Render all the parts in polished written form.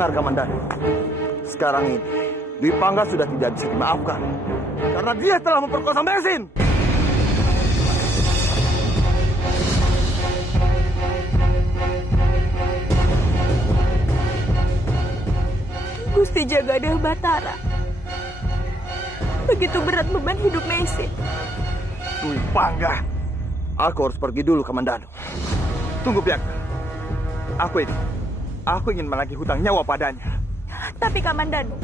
Dengar Kamandanu, sekarang ini Dwi Pangga sudah tidak bisa dimaafkan karena dia telah memperkosa Mesin. Gusti Jagadeh Batara, begitu berat beban hidup Mesin. Dwi Pangga, aku harus pergi dulu Kamandanu. Tunggu Biakta, aku ingin menagih hutang nyawa padanya. Tapi Kamandanu,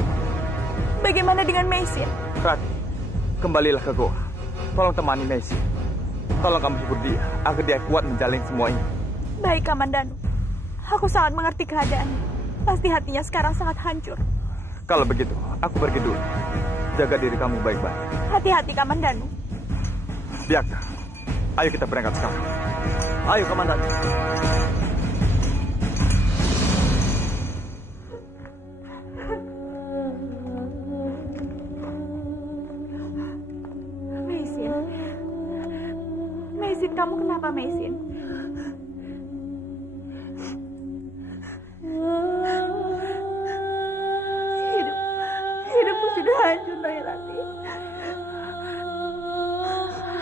bagaimana dengan Mesin? Rati, kembalilah ke goa. Tolong temani Mesin. Tolong kamu hibur dia agar dia kuat menjalani semua ini. Baik Kamandanu, aku sangat mengerti keadaannya. Pasti hatinya sekarang sangat hancur. Kalau begitu, aku pergi dulu. Jaga diri kamu baik-baik. Hati-hati Kamandanu. Biakta, ayo kita berangkat sekarang. Ayo Kamandanu. Mesin, kamu kenapa Mesin? Hidupku sudah hancur, Nairati.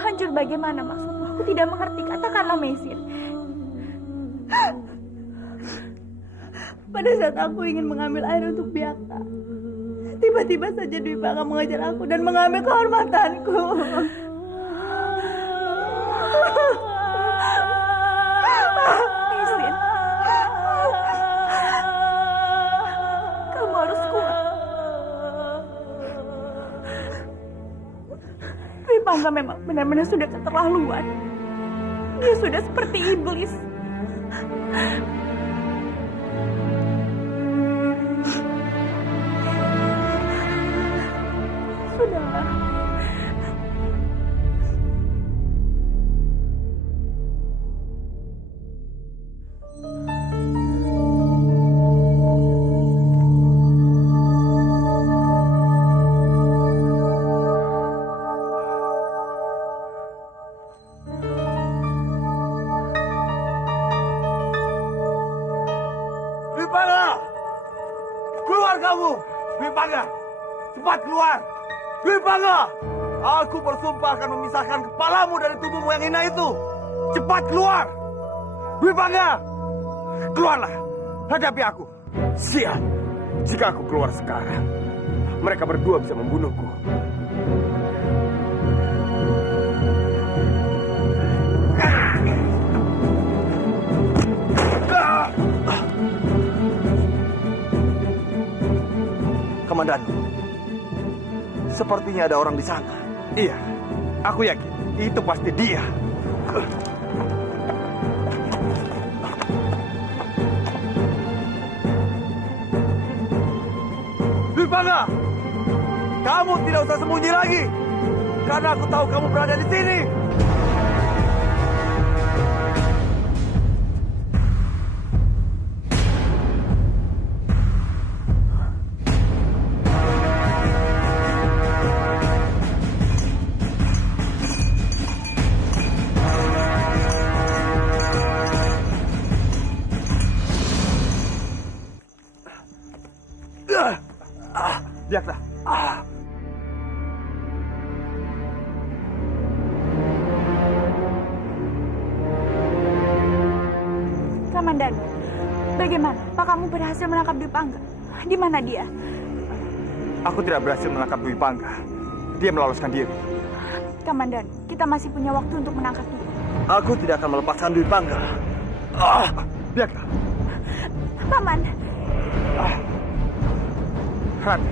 Hancur bagaimana maksudmu? Aku tidak mengerti. Katakanlah Mesin. Pada saat aku ingin mengambil air untuk Biakta, tiba-tiba saja Dwi Pangga mengejar aku dan mengambil kehormatanku. Mesin, kamu harus kuat. Dwi Pangga memang benar-benar sudah keterlaluan. Dia sudah seperti iblis. Sudahlah. Dwi Pangga! Keluar kamu! Dwi Pangga! Cepat keluar! Dwi Pangga! Aku bersumpah akan memisahkan kepalamu dari tubuhmu yang hina itu! Cepat keluar! Dwi Pangga! Keluarlah! Hadapi aku! Siap! Jika aku keluar sekarang, mereka berdua bisa membunuhku. Komandan, sepertinya ada orang di sana. Iya, aku yakin itu pasti dia. Dwi Pangga, kamu tidak usah sembunyi lagi, karena aku tahu kamu berada di sini. Biakta. Kamandan, bagaimana? Pak kamu berhasil menangkap Dwi Pangga? Di mana dia? Aku tidak berhasil menangkap Dwi Pangga. Dia meloloskan diri. Kamandan, kita masih punya waktu untuk menangkap dia. Aku tidak akan melepaskan Dwi Pangga. Biakta. Paman. Rati,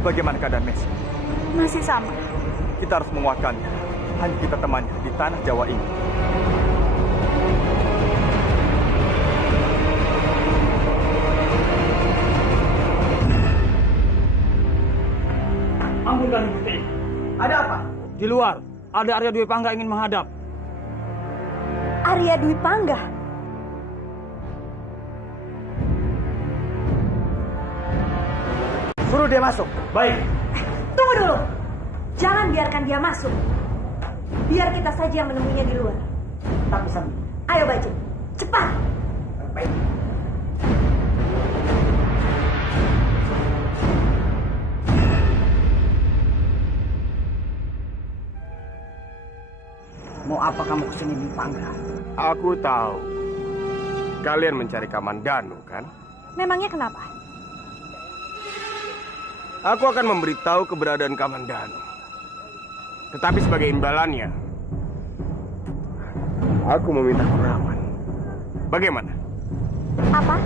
bagaimana keadaan Mesin? Masih sama. Kita harus menguatkannya. Hanya kita temannya di tanah Jawa ini. Ampunkan Gusti. Ada apa? Di luar, ada Arya Dwi Pangga ingin menghadap. Arya Dwi Pangga? Suruh dia masuk. Baik. Tunggu dulu. Jangan biarkan dia masuk. Biar kita saja yang menemuinya di luar. Tapi sambil. Ayo Baju, cepat. Baik. apa kamu kesini Dwi Pangga? Aku tahu. Kalian mencari Kamandanu, kan? Memangnya kenapa? Aku akan memberitahu keberadaan Kamandanu. Tetapi sebagai imbalannya, aku meminta Kurawan. Bagaimana? Apa?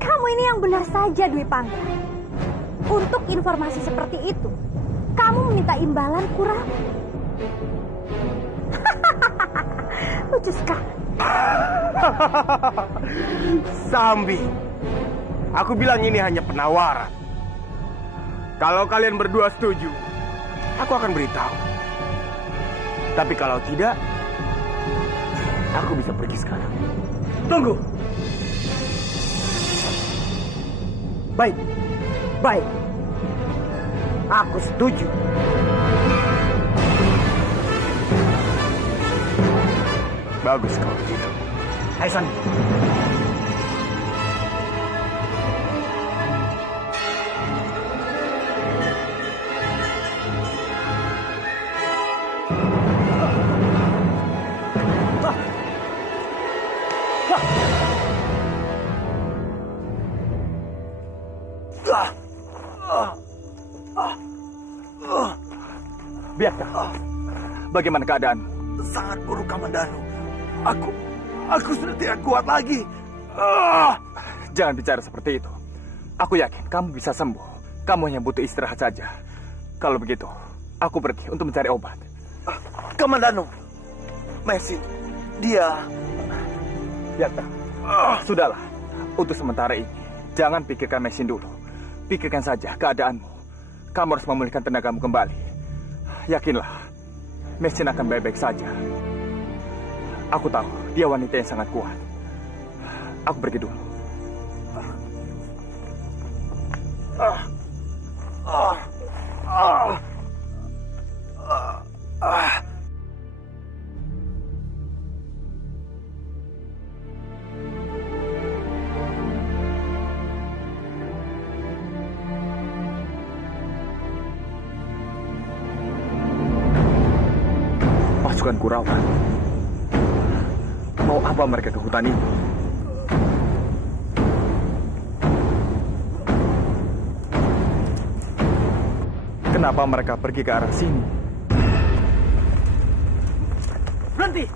Kamu ini yang benar saja, Dwi Pangga. Untuk informasi seperti itu, kamu meminta imbalan Kurawan. Lucu sekali. Sambi, aku bilang ini hanya penawaran. Kalau kalian berdua setuju, aku akan beritahu. Tapi kalau tidak, aku bisa pergi sekarang. Tunggu. Baik, baik. Aku setuju. Bagus kalau begitu. Hai Sandi. Biarkan. Bagaimana keadaan? Sangat buruk, Kamandanu. Aku sudah tidak kuat lagi. Jangan bicara seperti itu. Aku yakin kamu bisa sembuh. Kamu hanya butuh istirahat saja. Kalau begitu, aku pergi untuk mencari obat. Kamandanu, Mesin, dia... Biarkan. Sudahlah. Untuk sementara ini, jangan pikirkan Mesin dulu. Pikirkan saja keadaanmu. Kamu harus memulihkan tenagamu kembali. Yakinlah, Mesin akan baik-baik saja. Aku tahu, dia wanita yang sangat kuat. Aku pergi dulu. Pasukan Kurawan. Mau apa mereka ke hutan ini? Kenapa mereka pergi ke arah sini? Berhenti.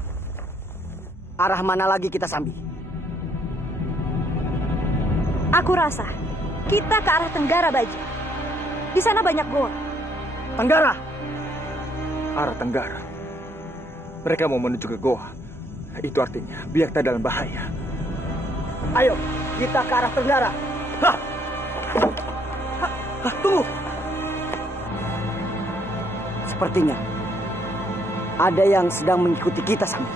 Arah mana lagi kita Sambi? Aku rasa kita ke arah Tenggara, Baja. Di sana banyak goa. Tenggara. Arah Tenggara. Mereka mau menuju ke goa. Itu artinya Biakta dalam bahaya. Ayo, kita ke arah Tenggara. Hah. Tunggu. Sepertinya ada yang sedang mengikuti kita, Sambi.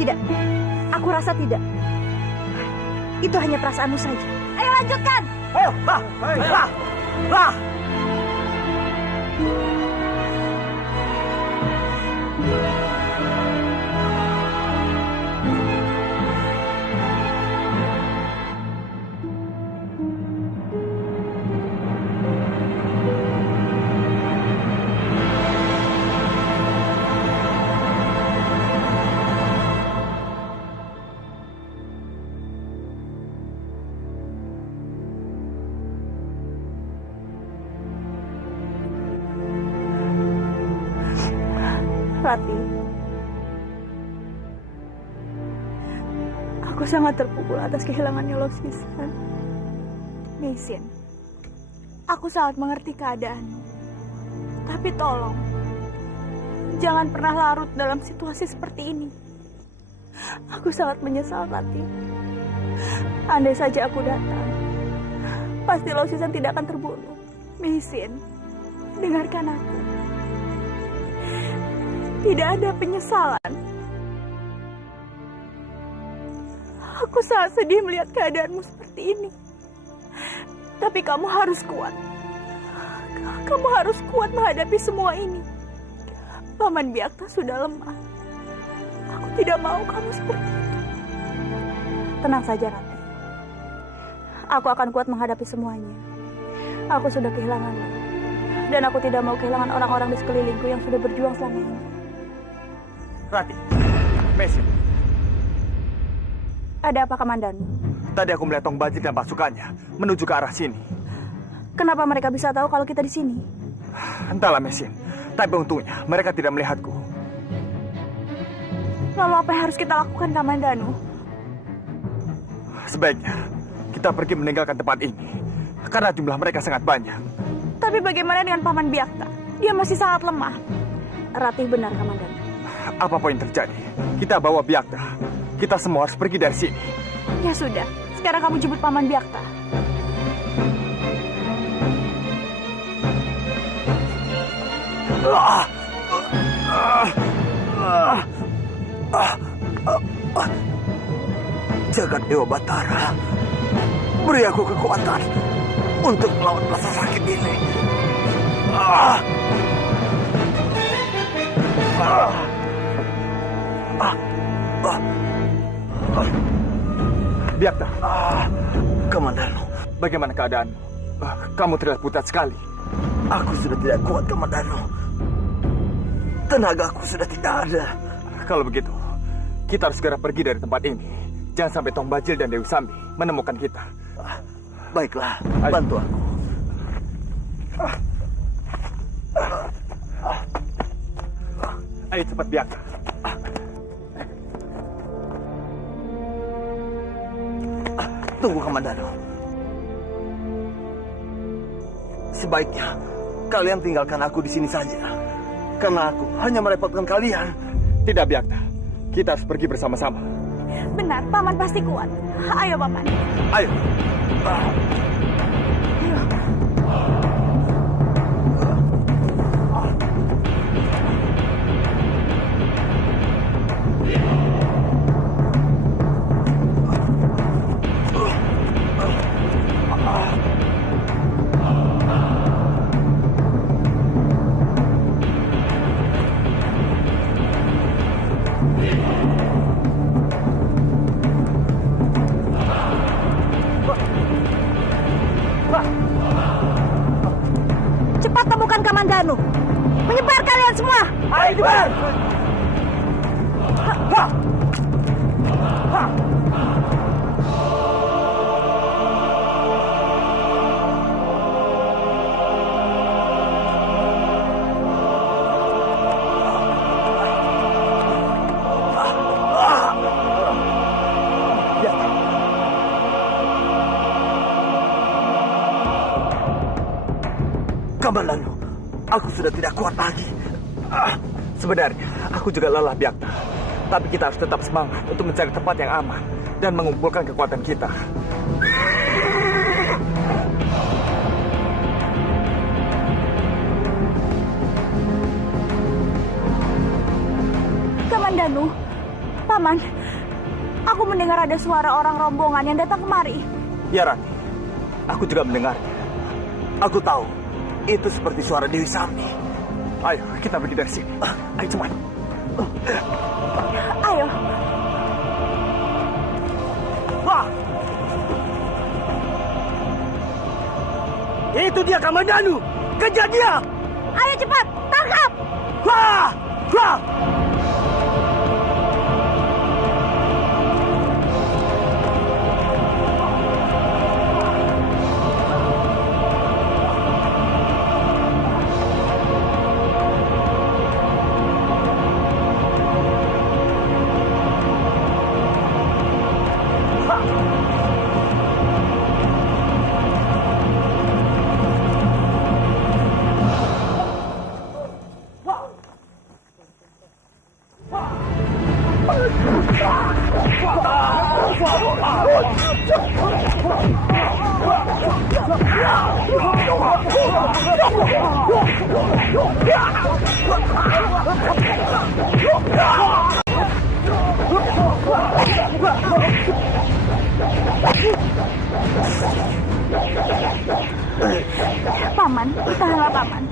Tidak, aku rasa tidak. Itu hanya perasaanmu saja. Ayo lanjutkan. Ayo, lah. Rati, aku sangat terpukul atas kehilangannya Losisan. Mesin, aku sangat mengerti keadaanmu. Tapi tolong, jangan pernah larut dalam situasi seperti ini. Aku sangat menyesal, Rati. Andai saja aku datang, pasti Losisan tidak akan terbunuh. Mesin, dengarkan aku. Tidak ada penyesalan. Aku sangat sedih melihat keadaanmu seperti ini. Tapi kamu harus kuat. Kamu harus kuat menghadapi semua ini. Paman Biakta sudah lemah. Aku tidak mau kamu seperti itu. Tenang saja, Rati. aku akan kuat menghadapi semuanya. Aku sudah kehilanganmu. Dan aku tidak mau kehilangan orang-orang di sekelilingku yang sudah berjuang selama ini. Rati, Mesin, Ada apa, Kamandanu? tadi aku melihat Tong Bajil dan pasukannya menuju ke arah sini. Kenapa mereka bisa tahu kalau kita di sini? Entahlah, Mesin. Tapi untungnya mereka tidak melihatku. Lalu apa yang harus kita lakukan, Kamandanu? Sebaiknya kita pergi meninggalkan tempat ini. Karena jumlah mereka sangat banyak. Tapi bagaimana dengan Paman Byakta? Dia masih sangat lemah. Ratih benar, Kamandanu. Apapun yang terjadi, kita bawa Byakta. Kita semua harus pergi dari sini. Ya sudah, sekarang kamu jemput Paman Byakta. Jagat Dewa Batara, beri aku kekuatan untuk melawan rasa sakit ini. Byakta, Kamandanu, bagaimana keadaanmu? Kamu terlihat pucat sekali. aku sudah tidak kuat, Kamandanu. Tenagaku sudah tidak ada. Kalau begitu, kita harus segera pergi dari tempat ini. Jangan sampai Tong Bajil dan Dewi Sambi menemukan kita. Baiklah, Ayo. bantu aku. Ayo cepat, Byakta. Tunggu, Kamandanu. Sebaiknya kalian tinggalkan aku di sini saja. Karena aku hanya merepotkan kalian. Tidak, Byakta. Kita harus pergi bersama-sama. Benar, Paman pasti kuat. Ayo, Paman. Ayo. Cepat temukan Kamandanu. Menyebar kalian semua. Ayo, cepat! Kamandanu, aku sudah tidak kuat lagi. Sebenarnya, aku juga lelah, Byakta. Tapi kita harus tetap semangat untuk mencari tempat yang aman dan mengumpulkan kekuatan kita. Kamandanu, Paman, aku mendengar ada suara orang rombongan yang datang kemari. Ya, Rati. Aku juga mendengarnya. Aku tahu, itu seperti suara Dewi Sambi. Ayo, kita pergi dari sini. Ayo, cepat. Ayo. Wah! Itu dia, Kamandanu! Kejar dia! Ayo cepat, tangkap. Wah! Wah! Paman, tahanlah, Paman.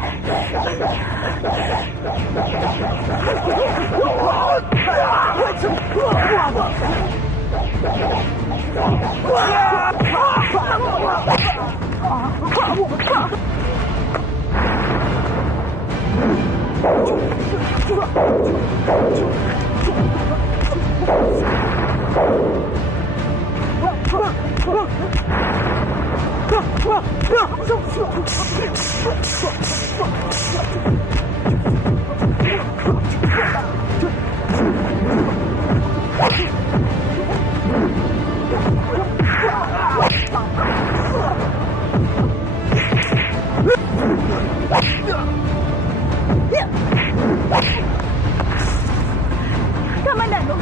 Kamandano.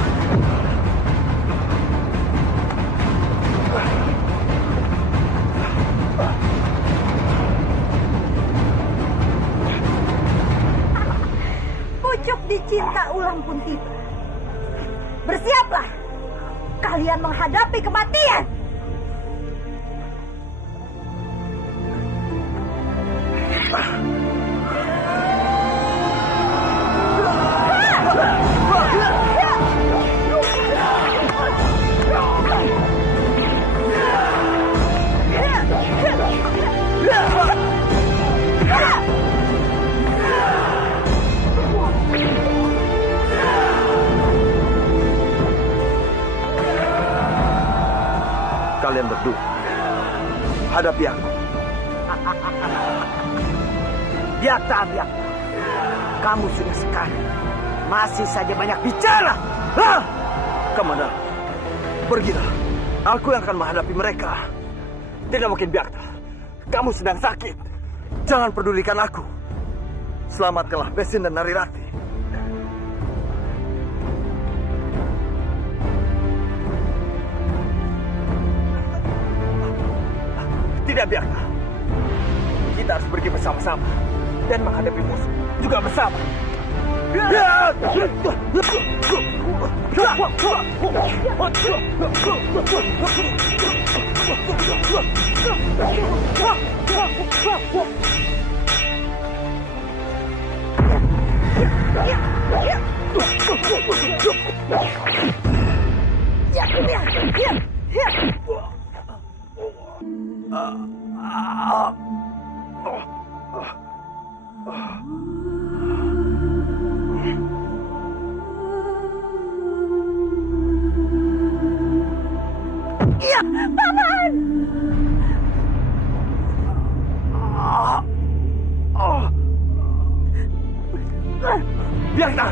Pucuk dicinta ulang pun tiba. Bersiaplah kalian menghadapi kematian. Kalian berdua, hadapi aku. Biakta, kamu sudah sekali. Masih saja banyak bicara. Hah? Kemana? Pergilah. Aku yang akan menghadapi mereka. Tidak mungkin, Biakta. Kamu sedang sakit. Jangan pedulikan aku. Selamatkanlah Besin dan Narirati. Tidak, Biakta. Kita harus pergi bersama-sama dan menghadapi musuh juga bersama. Iya, Paman! Biakta!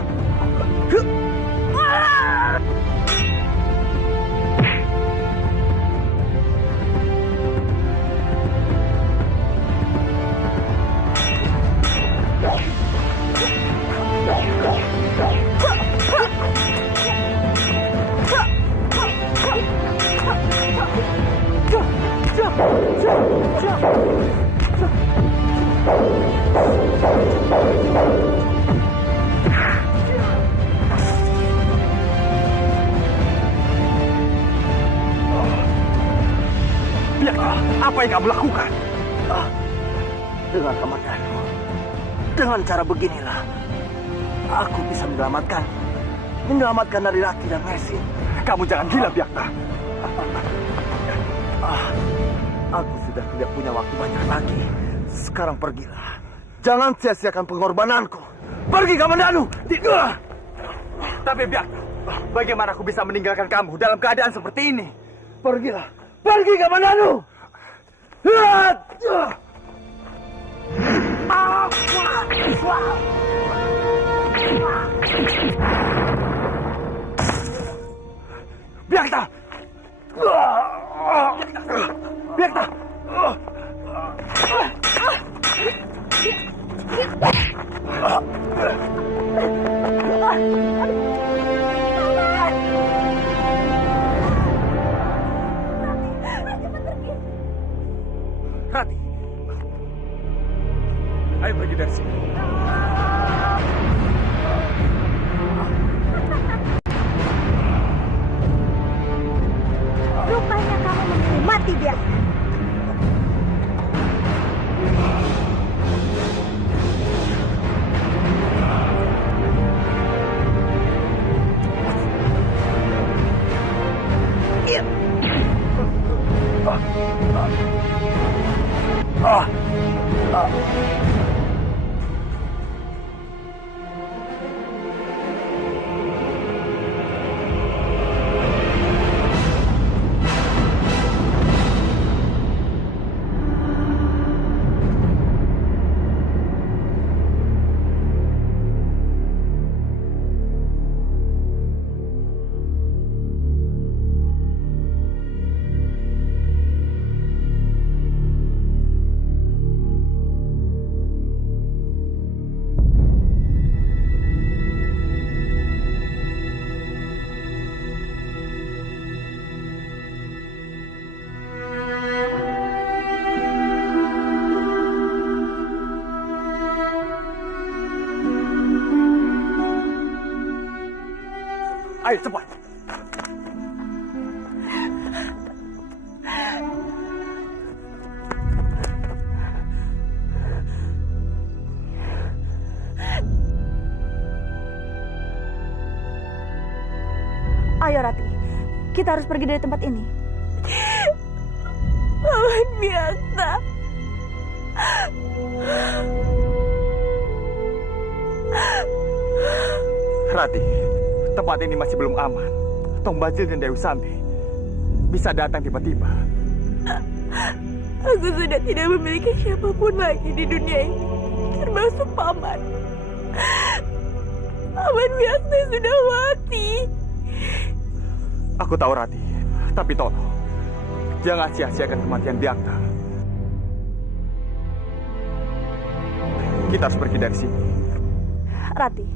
Biakta, apa yang kamu lakukan? Dengan kematianmu, dengan cara beginilah, aku bisa menyelamatkan Narirati dan Mesin. Kamu jangan gila, Biakta. Aku sudah tidak punya waktu banyak lagi. Sekarang pergilah. Jangan sia-siakan pengorbananku. Pergi, Kamandanu. Tapi Biakta, bagaimana aku bisa meninggalkan kamu dalam keadaan seperti ini? Pergilah. Pergi, Kamandanu. Biakta! Biakta! Rati! Ayo pergi dari sini. Ayo cepat. Ayo Rati, kita harus pergi dari tempat ini. Paman Biakta. Rati, tempat ini masih belum aman. Tong Bajil dan Dewi Sambi bisa datang tiba-tiba. Aku sudah tidak memiliki siapapun lagi di dunia ini, termasuk Paman. Paman Biakta sudah mati. Aku tahu Rati, tapi tolong jangan sia-siakan kematian Biakta. Kita harus pergi dari sini. Rati,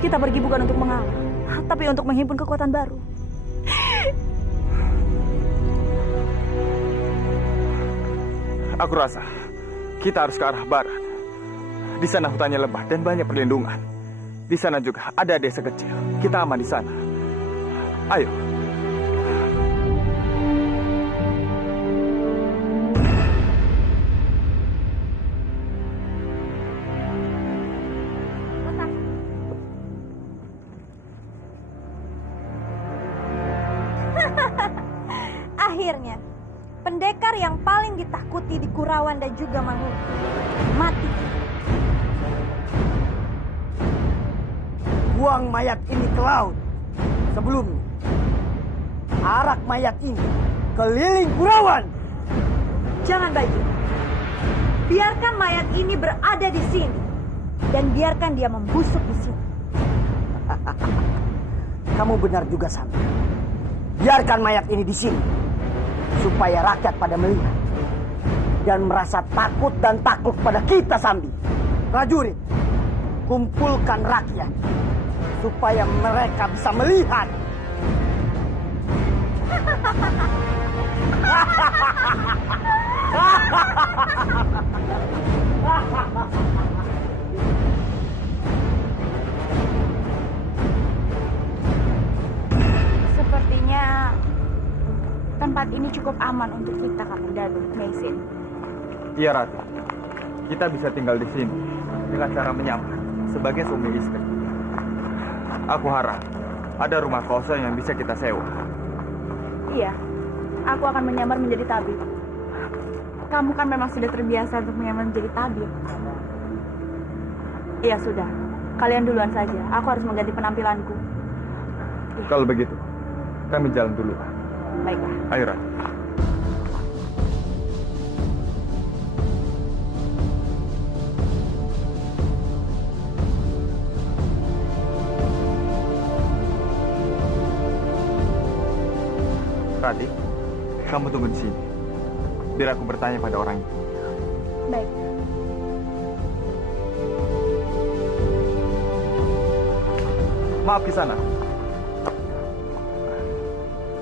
kita pergi bukan untuk mengalah, tapi untuk menghimpun kekuatan baru. Aku rasa kita harus ke arah barat. Di sana hutannya lebat dan banyak perlindungan. Di sana juga ada desa kecil. Kita aman di sana. Ayo. Akhirnya, pendekar yang paling ditakuti di Kurawan dan juga Mangun mati. Buang mayat ini ke laut. Sebelumnya, arak mayat ini keliling Kurawan. Jangan baju. Biarkan mayat ini berada di sini dan biarkan dia membusuk di sini. Kamu benar juga, Sambi. Biarkan mayat ini di sini supaya rakyat pada melihat dan merasa takut dan takluk pada kita, Sambi. Prajurit, kumpulkan rakyat supaya mereka bisa melihat. Sepertinya tempat ini cukup aman untuk kita, Kamandanu, Meisin. Iya Rati, kita bisa tinggal di sini dengan cara menyamar sebagai suami istri. Aku harap ada rumah kosong yang bisa kita sewa. Iya, aku akan menyamar menjadi tabib. Kamu kan memang sudah terbiasa untuk menyamar menjadi tabib. Iya sudah, kalian duluan saja. Aku harus mengganti penampilanku. Kalau begitu, kami jalan dulu. Baiklah. Ayo Rati. Rati, kamu tunggu di sini. Biar aku bertanya pada orang itu. Baik. Maaf Kisana.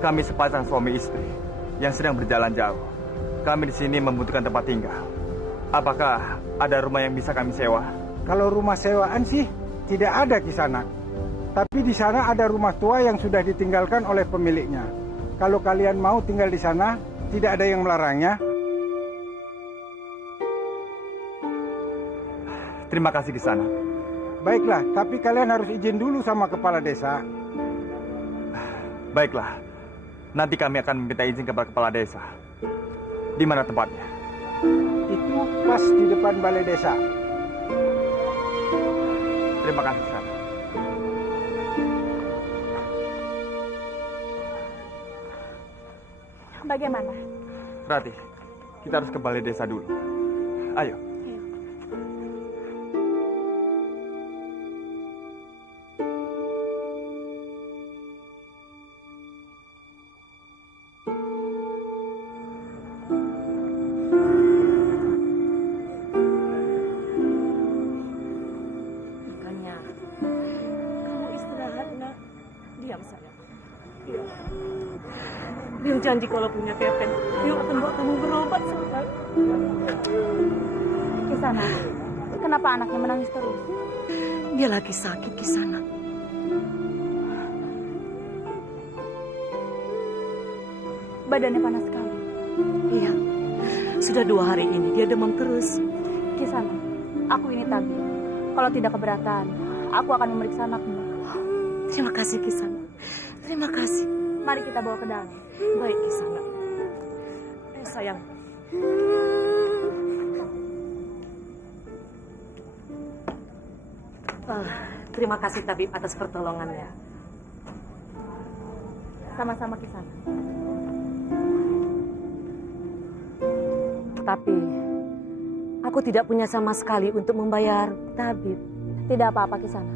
Kami sepasang suami istri yang sedang berjalan jauh. Kami di sini membutuhkan tempat tinggal. Apakah ada rumah yang bisa kami sewa? Kalau rumah sewaan sih tidak ada Kisanak. Tapi di sana ada rumah tua yang sudah ditinggalkan oleh pemiliknya. Kalau kalian mau tinggal di sana, tidak ada yang melarangnya. Terima kasih Kisana. Baiklah, tapi kalian harus izin dulu sama kepala desa. Baiklah. Nanti kami akan meminta izin kepada kepala desa. Di mana tempatnya? Itu pas di depan balai desa. Terima kasih Kisana. Bagaimana? Rati, kita harus ke balai desa dulu. Ayo. Makanya, kamu istirahat, nak. Diam, sayang. Diam. Dia janji kalau punya Kevin, dia akan bawa kamu berobat, sayang. Kisana, kenapa anaknya menangis terus? Dia lagi sakit, Kisana. Badannya panas sekali. Iya, sudah 2 hari ini dia demam terus. Kisana, aku ini tabib. Kalau tidak keberatan, aku akan memeriksa anakmu. Terima kasih Kisana. Terima kasih. Mari kita bawa ke dalam. Baik Kisana. Sayang. Terima kasih tabib atas pertolongannya. Sama-sama Kisana. Tapi aku tidak punya sama sekali untuk membayar tabib. Tidak apa-apa Kisana.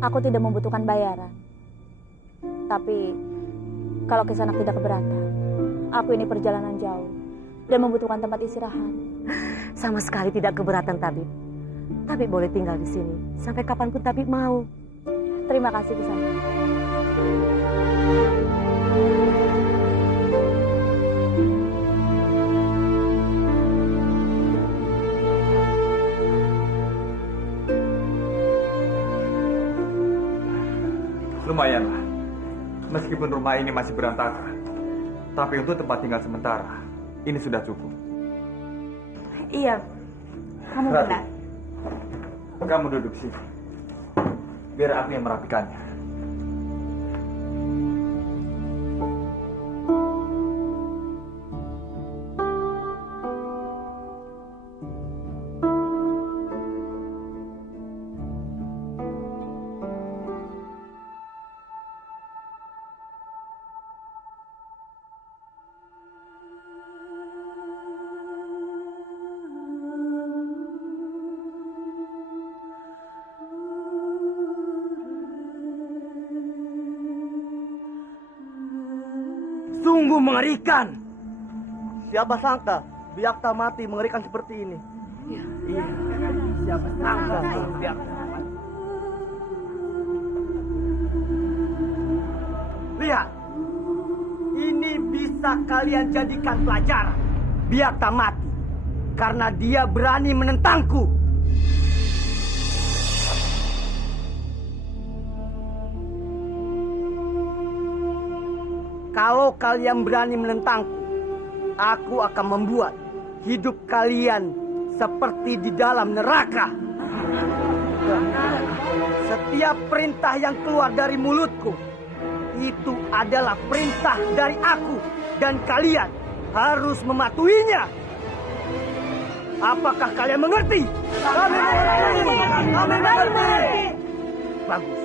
Aku tidak membutuhkan bayaran. Tapi kalau Kisana tidak keberatan, aku ini perjalanan jauh dan membutuhkan tempat istirahat. Sama sekali tidak keberatan tabib. Tabib boleh tinggal di sini sampai kapanpun tabib mau. Terima kasih Kisana. Lumayanlah. Meskipun rumah ini masih berantakan, tapi untuk tempat tinggal sementara, ini sudah cukup. Iya, kamu Rati, benar. kamu duduk sini. Biar aku yang merapikannya. Sungguh mengerikan. Siapa sangka Biakta mati mengerikan seperti ini. Iya. Siapa sangka Biakta mati. Lihat. Ini bisa kalian jadikan pelajaran. Biakta mati karena dia berani menentangku. Kalau kalian berani menentangku, aku akan membuat hidup kalian seperti di dalam neraka. Setiap perintah yang keluar dari mulutku, itu adalah perintah dari aku. Dan kalian harus mematuhinya. Apakah kalian mengerti? Kami mengerti. Kami mengerti. Bagus.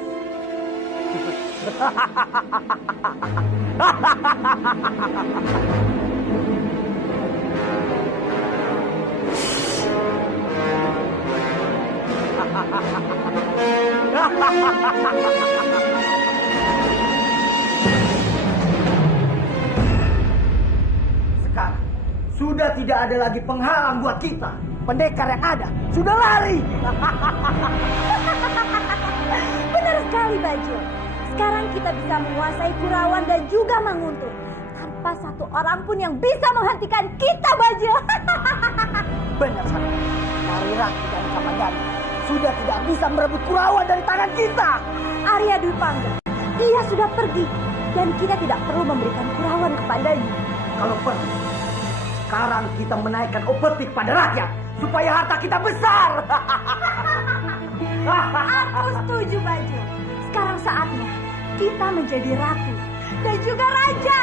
Sekarang sudah tidak ada lagi penghalang buat kita. Pendekar yang ada sudah lari. Benar sekali, Bajil. Sekarang kita bisa menguasai Kurawan dan juga Manguntur. Tanpa satu orang pun yang bisa menghentikan kita, Bajil. Benar sekali. Ari Rati dan Kamandanu sudah tidak bisa merebut Kurawan dari tangan kita. Arya Dwi Pangga, dia sudah pergi. Dan kita tidak perlu memberikan Kurawan kepadanya. Kalau perlu, sekarang kita menaikkan opetik pada rakyat. Supaya harta kita besar. Aku setuju, Bajil. Sekarang saatnya kita menjadi ratu dan juga raja.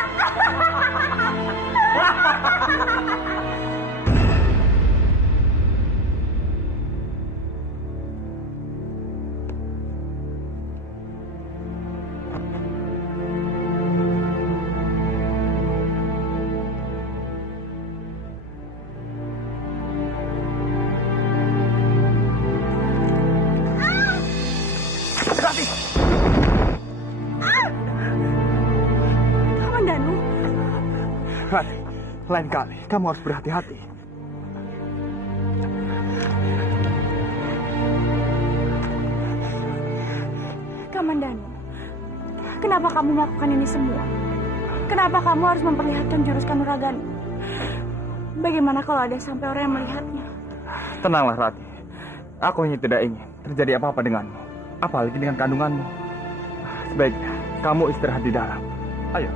Kamandanu, Rati, lain kali kamu harus berhati-hati. Kamandanu, kenapa kamu melakukan ini semua? Kenapa kamu harus memperlihatkan jurus kanuragan? Bagaimana kalau ada sampai orang yang melihatnya? Tenanglah Rati, aku hanya tidak ingin terjadi apa-apa denganmu, apalagi dengan kandunganmu. Sebaiknya kamu istirahat di dalam. Ayo.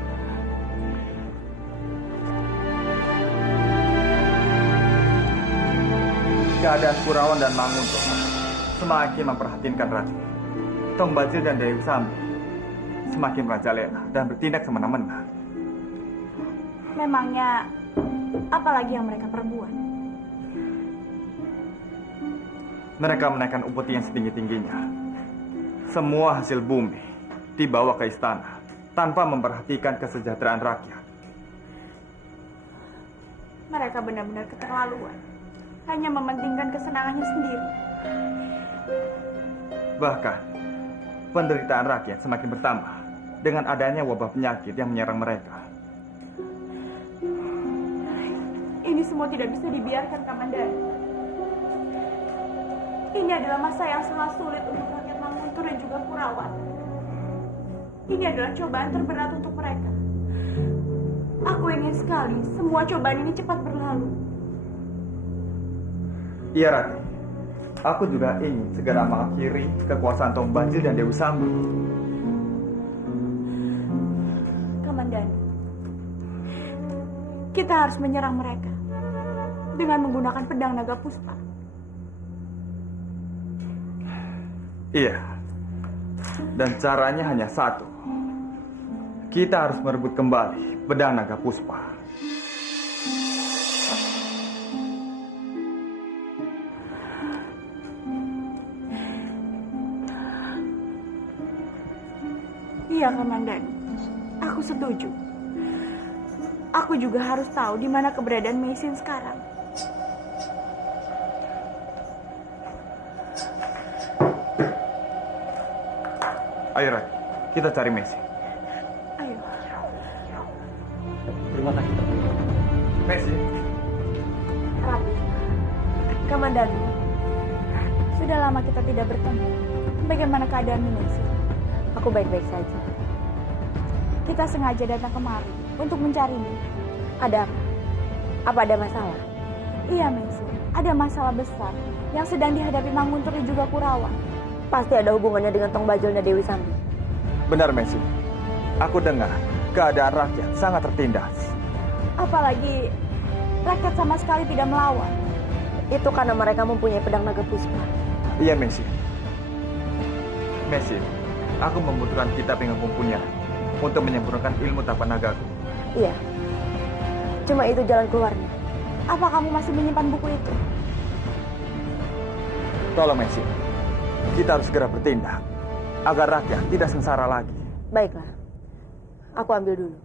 Keadaan Kurawan dan Manguntung semakin memperhatikan Ratu. Tong Bajil dan Dewi Sambi semakin merajalela dan bertindak semena-mena. Memangnya apa lagi yang mereka perbuat? Mereka menaikkan upeti yang setinggi-tingginya. Semua hasil bumi dibawa ke istana tanpa memperhatikan kesejahteraan rakyat. Mereka benar-benar keterlaluan. Hanya mementingkan kesenangannya sendiri. Bahkan, penderitaan rakyat semakin bertambah dengan adanya wabah penyakit yang menyerang mereka. Ini semua tidak bisa dibiarkan, Kamandanu. Ini adalah masa yang sangat sulit untuk rakyat Manguntur dan juga Kurawan. Ini adalah cobaan terberat untuk mereka. Aku ingin sekali semua cobaan ini cepat berlalu. Iya, Rati. Aku juga ingin segera mengakhiri kekuasaan Tong Bajil dan Dewi Sambi. Kamandanu, kita harus menyerang mereka dengan menggunakan pedang naga puspa. Iya. Dan caranya hanya satu. Kita harus merebut kembali pedang naga puspa. Iya, Kamandanu. Aku setuju. Aku juga harus tahu di mana keberadaan Meisin sekarang. Ayo, Rai. Kita cari Messi. Ayo. Terima kasih. Messi. Ratu, Kamandanu, Sudah lama kita tidak bertemu. Bagaimana keadaan Meisin? aku baik-baik saja. Kita sengaja datang kemari untuk mencarimu. Ada apa? Apa ada masalah? Iya, Meisin. Ada masalah besar yang sedang dihadapi Manguntur dan juga Kurawan. Pasti ada hubungannya dengan Tong Bajil dan Dewi Sambi. Benar, Messi. Aku dengar keadaan rakyat sangat tertindas. Apalagi rakyat sama sekali tidak melawan. Itu karena mereka mempunyai pedang naga puspa. Iya, Messi. Messi, aku membutuhkan kitab yang aku punya untuk menyempurnakan ilmu tapak nagaku. Iya. Cuma itu jalan keluarnya. Apa kamu masih menyimpan buku itu? Tolong, Messi. Kita harus segera bertindak agar rakyat tidak sengsara lagi. Baiklah. Aku ambil dulu.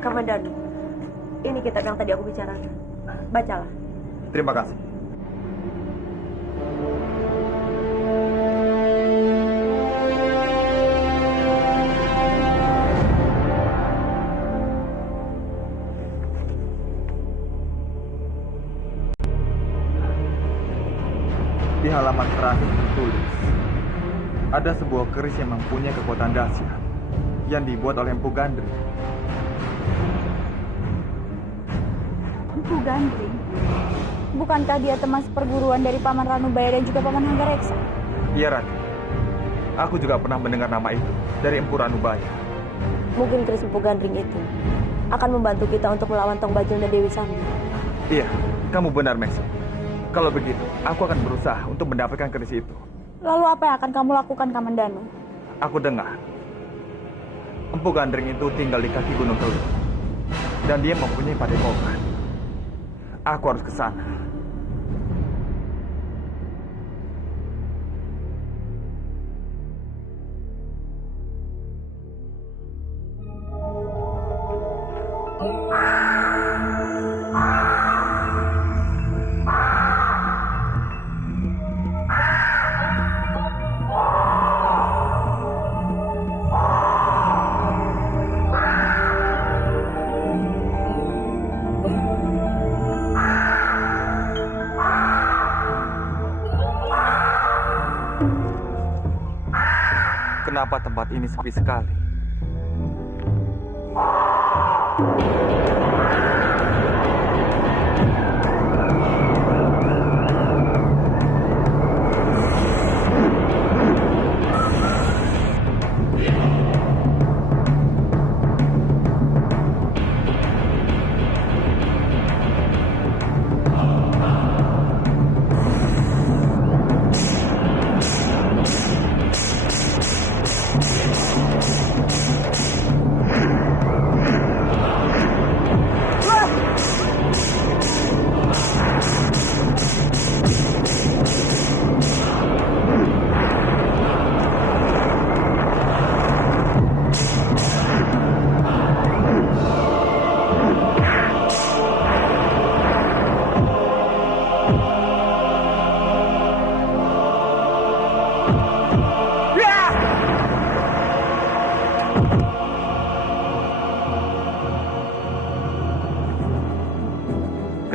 Kamandanu, ini kitab yang tadi aku bicarakan. Bacalah. Terima kasih. Di halaman terakhir tertulis, ada sebuah keris yang mempunyai kekuatan dahsyat yang dibuat oleh Empu Gandri. Empu Gandring? Bukankah dia teman seperguruan dari Paman Ranubaya dan juga Paman Hanggareksa? Iya, Rati. Aku juga pernah mendengar nama itu dari Empu Ranubaya. Mungkin keris Empu Gandring itu akan membantu kita untuk melawan Tong Bajil dan Dewi Sambi. Iya, kamu benar, Messi. Kalau begitu, aku akan berusaha untuk mendapatkan keris itu. Lalu apa yang akan kamu lakukan, Kamandanu? Aku dengar Empu Gandring itu tinggal di kaki Gunung Teluk. Dan dia mempunyai padepokan. Aku harus ke sana. kenapa tempat ini sepi sekali?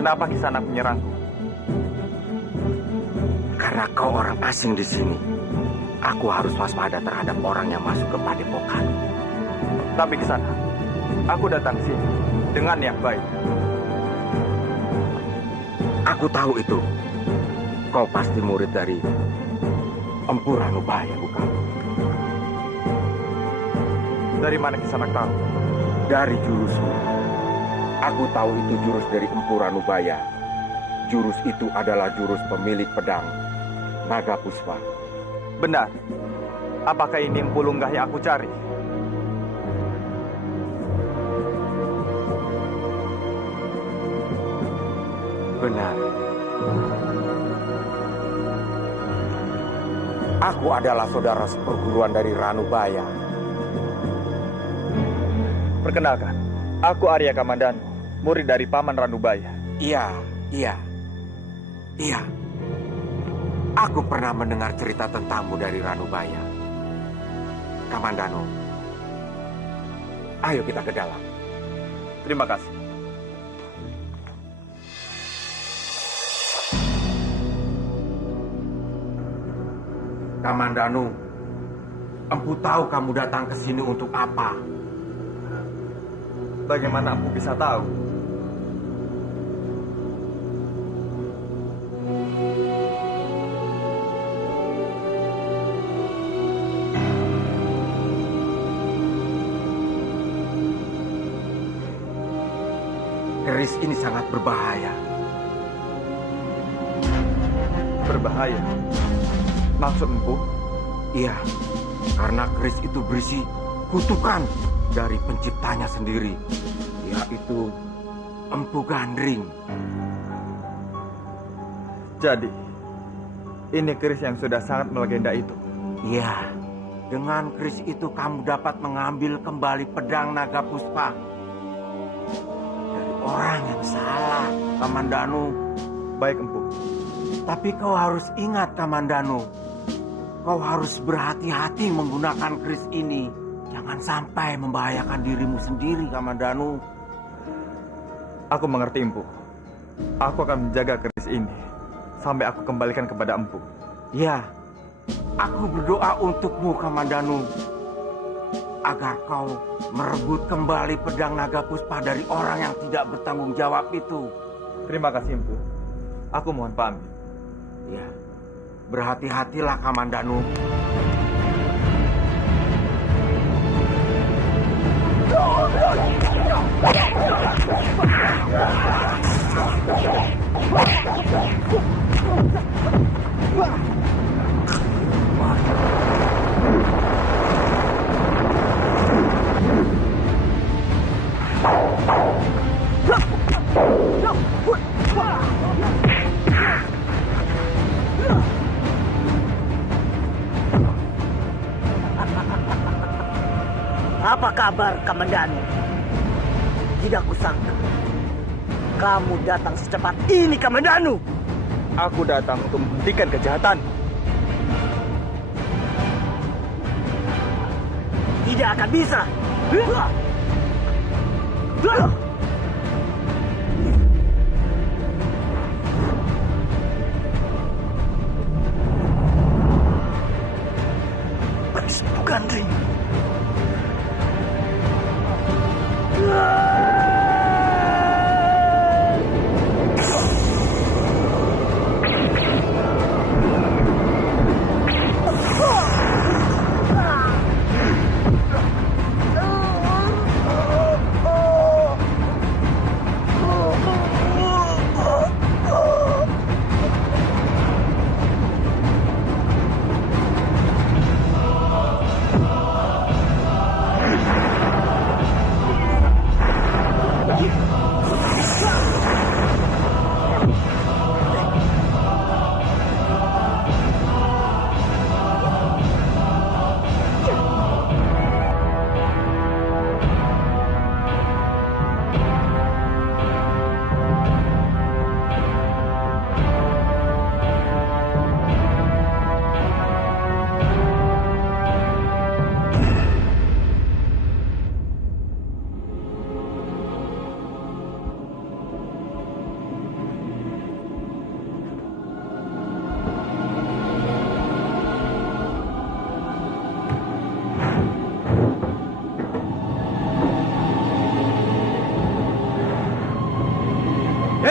Kenapa Kisanak menyerangku? Karena kau orang asing di sini. Aku harus waspada terhadap orang yang masuk ke padepokan. Tapi Kisanak, aku datang ke sini dengan yang baik. Aku tahu itu. Kau pasti murid dari Empu Ranubaya, bukan? Dari mana Kisanak tahu? Dari jurusmu. Aku tahu itu jurus dari Empu Ranubaya. Jurus itu adalah jurus pemilik pedang, Naga Puspa. Benar. Apakah ini Empu Lunggah yang aku cari? Benar. Aku adalah saudara seperguruan dari Ranubaya. Perkenalkan, aku Arya Kamandanu, murid dari Paman Ranubaya. Iya. Aku pernah mendengar cerita tentangmu dari Ranubaya. Kamandanu, ayo kita ke dalam. Terima kasih. Kamandanu, Empu tahu kamu datang ke sini untuk apa? Bagaimana Empu bisa tahu? Keris ini sangat berbahaya. Berbahaya? Maksud Empu? Iya, karena keris itu berisi kutukan dari penciptanya sendiri, yaitu Empu Gandring. Jadi, ini keris yang sudah sangat melegenda itu. Iya, dengan keris itu kamu dapat mengambil kembali pedang Naga Puspa dari orang yang salah, Kamandanu. Baik, Empu. Tapi kau harus ingat, Kamandanu. Kau harus berhati-hati menggunakan keris ini. Jangan sampai membahayakan dirimu sendiri, Kamandanu. Aku mengerti, Empu. Aku akan menjaga keris ini sampai aku kembalikan kepada Empu. Ya, aku berdoa untukmu, Kamandanu, agar kau merebut kembali pedang Naga Puspa dari orang yang tidak bertanggung jawab itu. Terima kasih, Empu. Aku mohon pamit. Ya, berhati-hatilah, Kamandanu. Apa kabar, Kamandanu? Tidak kusangka kamu datang secepat ini, Kamandanu. Aku datang untuk menghentikan kejahatan. Tidak akan bisa. Bukan, Rin.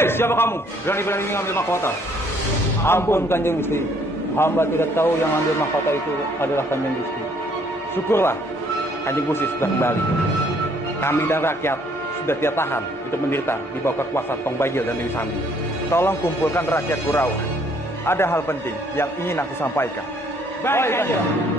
Hei, siapa kamu? Berani-berani ngambil mahkota. Ampun Kanjeng Gusti, hamba tidak tahu yang ambil mahkota itu adalah Kanjeng Gusti. Syukurlah, Kanjeng Gusti sudah kembali. Kami dan rakyat sudah tidak tahan untuk menderita di bawah kekuasaan Tong Bajil dan Dewi Sambi. Tolong kumpulkan rakyat Kurawan. Ada hal penting yang ingin aku sampaikan. Baik, Kanjeng.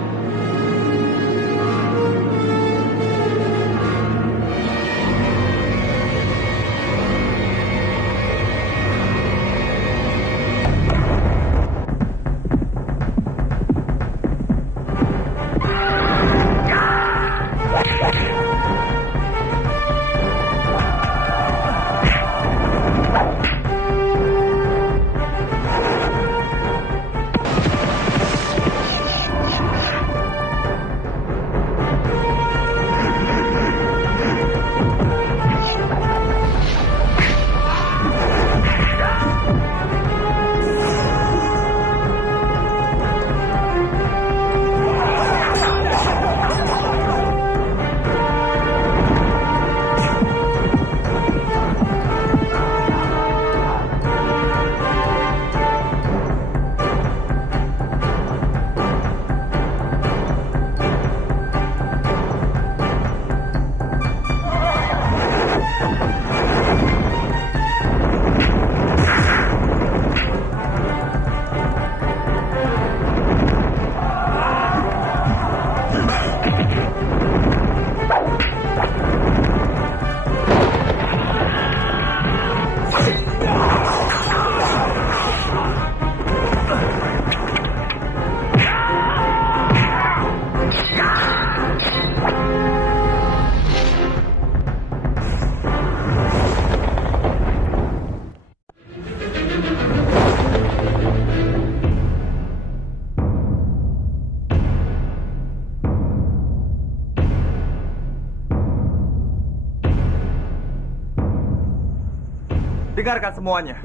Dengarkan semuanya.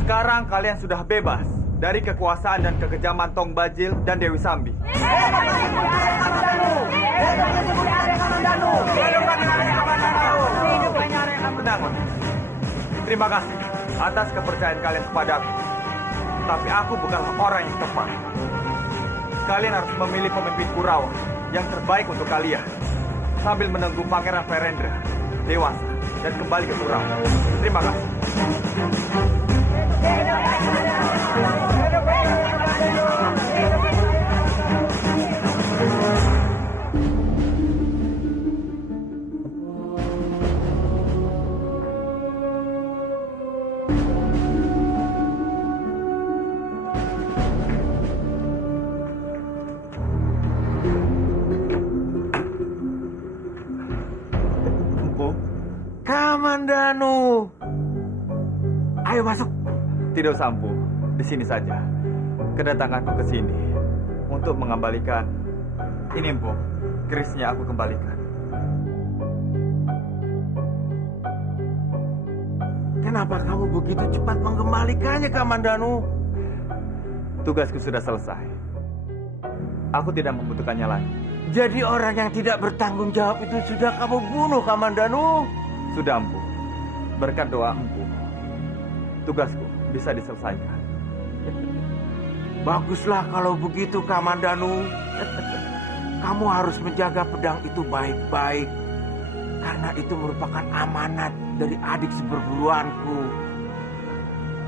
Sekarang kalian sudah bebas dari kekuasaan dan kekejaman Tong Bajil dan Dewi Sambi. Tenanglah. Terima kasih atas kepercayaan kalian kepadaku. Tapi aku bukanlah orang yang tepat. Kalian harus memilih pemimpin Kurawa yang terbaik untuk kalian, sambil menunggu Pangeran Verendra dewasa dan kembali ke Kurawa. Terima kasih. Kamandanu, ayo masuk. Tidak usah, Empu. Di sini saja. Kedatanganku ke sini untuk mengembalikan ini, Empu. Kerisnya aku kembalikan. Kenapa kamu begitu cepat mengembalikannya, Kamandanu? Tugasku sudah selesai. Aku tidak membutuhkannya lagi. Jadi orang yang tidak bertanggung jawab itu sudah kamu bunuh, Kamandanu? Sudah, Empu. Berkat doa Empu, tugasku bisa diselesaikan. Baguslah kalau begitu, Kamandanu. Kamu harus menjaga pedang itu baik-baik. Karena itu merupakan amanat dari adik seperguruanku.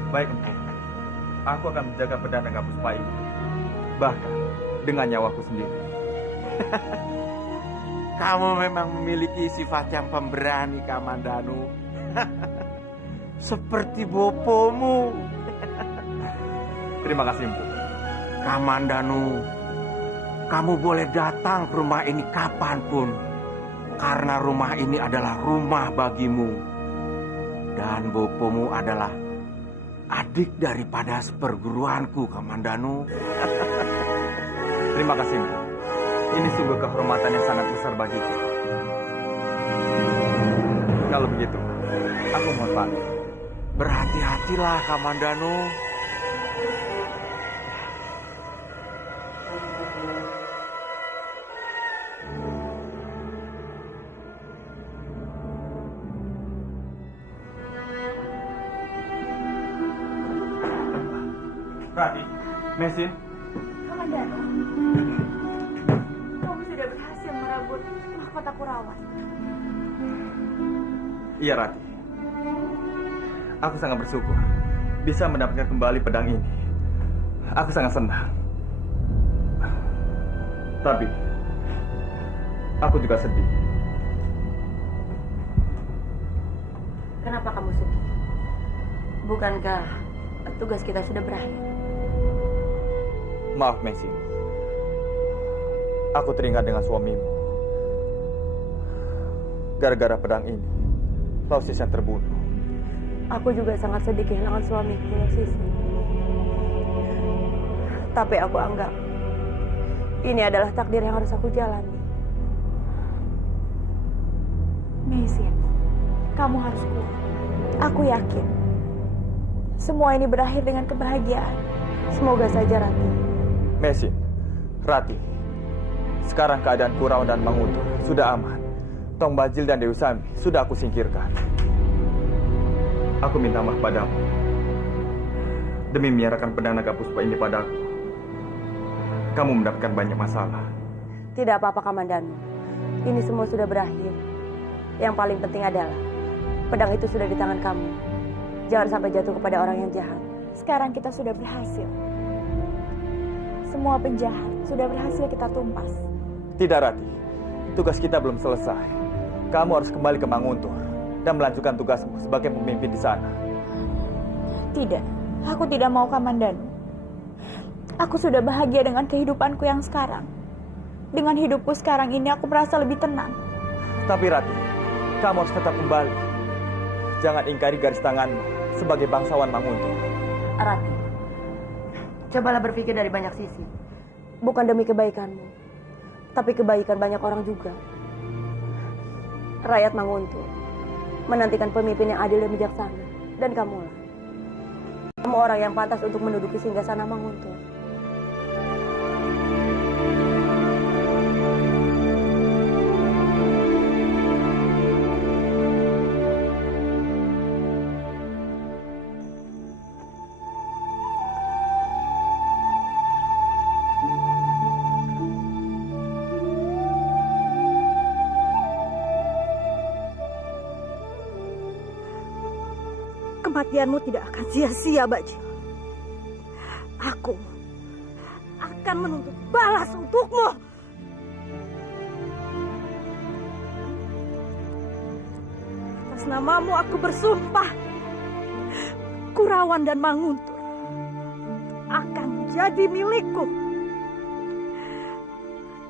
Baik, Empu. Aku akan menjaga pedang Naga Puspa ini. Bahkan dengan nyawaku sendiri. Kamu memang memiliki sifat yang pemberani, Kamandanu. Seperti bopomu. Terima kasih, Empu. Kamandanu, kamu boleh datang ke rumah ini kapanpun. Karena rumah ini adalah rumah bagimu. Dan bopomu adalah adik daripada seperguruanku, Kamandanu. Terima kasih, Empu. Ini sungguh kehormatan yang sangat besar bagiku. Kalau begitu, aku mohon pamit. Berhati-hatilah, Kamandanu. Rati, Mesin. Kamandano, kamu sudah berhasil merebut mahkota Kurawan. Iya, Rati. Aku sangat bersyukur bisa mendapatkan kembali pedang ini. Aku sangat senang. Tapi aku juga sedih. Kenapa kamu sedih? Bukankah tugas kita sudah berakhir? Maaf, Mesin. Aku teringat dengan suamimu. Gara-gara pedang ini, Lausis yang terbunuh. Aku juga sangat sedih kehilangan suamiku, Sisi. Tapi aku anggap ini adalah takdir yang harus aku jalani. Mesin, kamu harus kuat. Aku yakin semua ini berakhir dengan kebahagiaan. Semoga saja, Rati. Mesin, Rati, sekarang keadaan Kurawan dan Manguntur sudah aman. Tong Bajil dan Dewi Sambi sudah aku singkirkan. Aku minta maaf padamu demi menyerahkan pedang naga puspa ini padaku. Kamu mendapatkan banyak masalah. Tidak apa-apa, Kamandanu. Ini semua sudah berakhir. Yang paling penting adalah pedang itu sudah di tangan kamu. Jangan sampai jatuh kepada orang yang jahat. Sekarang kita sudah berhasil. Semua penjahat sudah berhasil kita tumpas. Tidak, Rati. Tugas kita belum selesai. Kamu harus kembali ke Manguntur dan melanjutkan tugasmu sebagai pemimpin di sana. Tidak, aku tidak mau, Kamandanu. Aku sudah bahagia dengan kehidupanku yang sekarang. Dengan hidupku sekarang ini aku merasa lebih tenang. Tapi Rati, kamu harus tetap kembali. Jangan ingkari garis tanganmu sebagai bangsawan Manguntur. Rati, cobalah berpikir dari banyak sisi. Bukan demi kebaikanmu, tapi kebaikan banyak orang juga. Rakyat Manguntur menantikan pemimpin yang adil dan bijaksana. Dan kamulah. Kamu orang yang pantas untuk menduduki singgasana Manguntur. Kematianmu tidak akan sia-sia, Bajil. Aku akan menuntut balas untukmu. Atas namamu aku bersumpah, Kurawan dan Manguntur akan jadi milikku.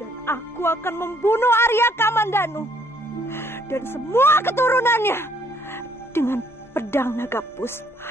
Dan aku akan membunuh Arya Kamandanu dan semua keturunannya dengan pedang naga puspa.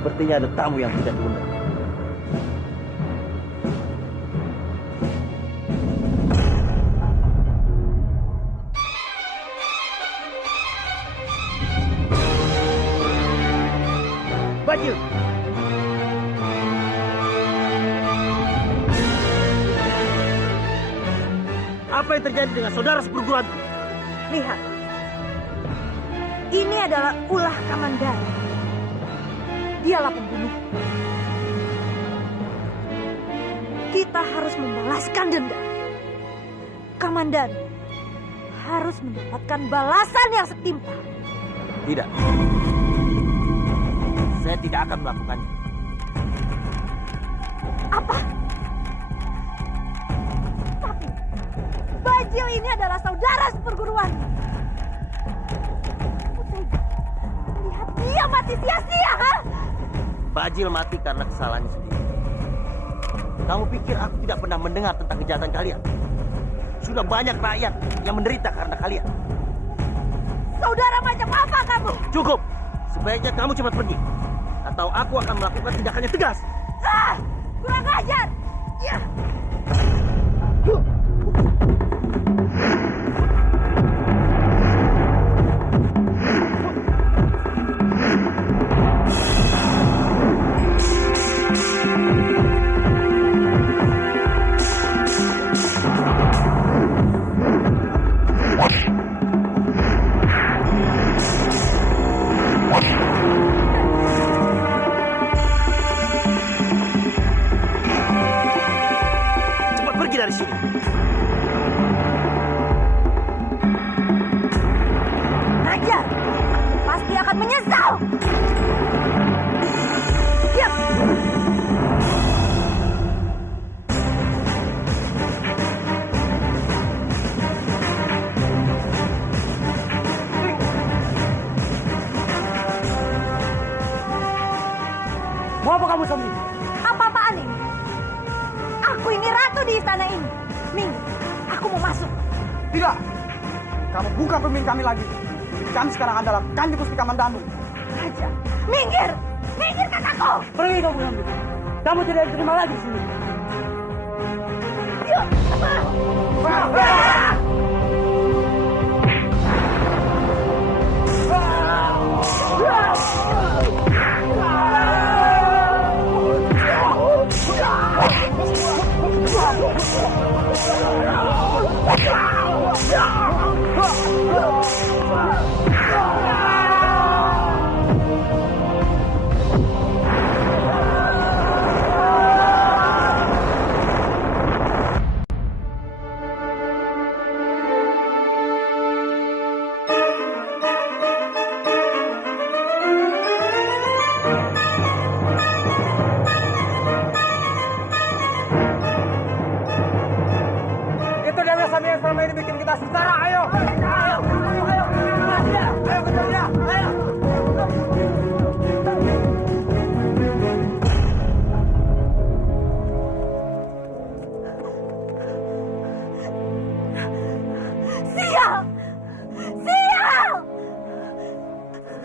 Sepertinya ada tamu yang tidak diundang. Bajil! Apa yang terjadi dengan saudara seperguruanku? Lihat, ini adalah ulah Kamandanu. Dialah pembunuh. Kita harus membalaskan dendam. Kamandanu harus mendapatkan balasan yang setimpal. Tidak. Saya tidak akan melakukannya. Apa? Tapi Bajil ini adalah saudara seperguruan. Lihat dia mati sia-sia, ha? Bajil mati karena kesalahannya sendiri. Kamu pikir aku tidak pernah mendengar tentang kejahatan kalian? Sudah banyak rakyat yang menderita karena kalian. Saudara macam apa kamu? Cukup. Sebaiknya kamu cepat pergi. Atau aku akan melakukan tindakan yang tegas. Ah, kurang ajar. Ya. Cepat pergi dari sini. Raja, pasti akan menyesal. Diam. Mau apa kamu, Sambi? Apa-apaan ini? Aku ini ratu di istana ini. Ming, aku mau masuk. Tidak. Kamu bukan pemimpin kami lagi. Kami sekarang adalah Kanjeng Gusti Kamandanu. Raja, minggir! Minggir kataku! Pergi kamu, Sambi. Kamu tidak diterima lagi di sini. Yuk! Itu Dewa Sambi yang selama ini bikin kita sengsara. Ayo! Ayo! Ayo! Ayo kejar dia! Ayo! Sial! Sial!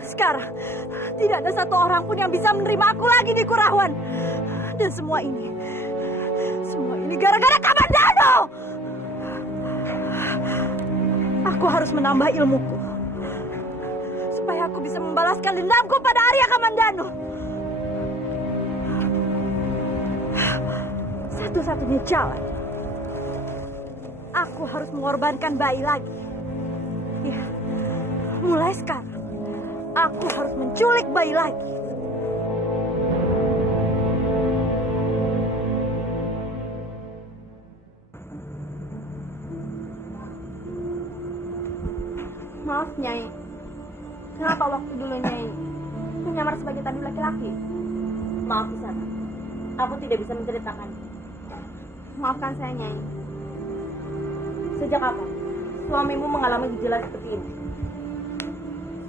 Sekarang, tidak ada satu orang pun yang bisa menerima aku lagi di Kurawan. Dan semua ini gara-gara Kamandanu! Aku harus menambah ilmuku. Supaya aku bisa membalaskan dendamku pada Arya Kamandanu. Satu-satunya jalan. Aku harus mengorbankan bayi lagi. Ya, mulai sekarang. Aku harus menculik bayi lagi. Maaf, Nyai. Kenapa waktu dulu Nyai menyamar sebagai tabib laki-laki? Maaf di sana. Aku tidak bisa menceritakan. Maafkan saya, Nyai. Sejak kapan suamimu mengalami gejala seperti ini?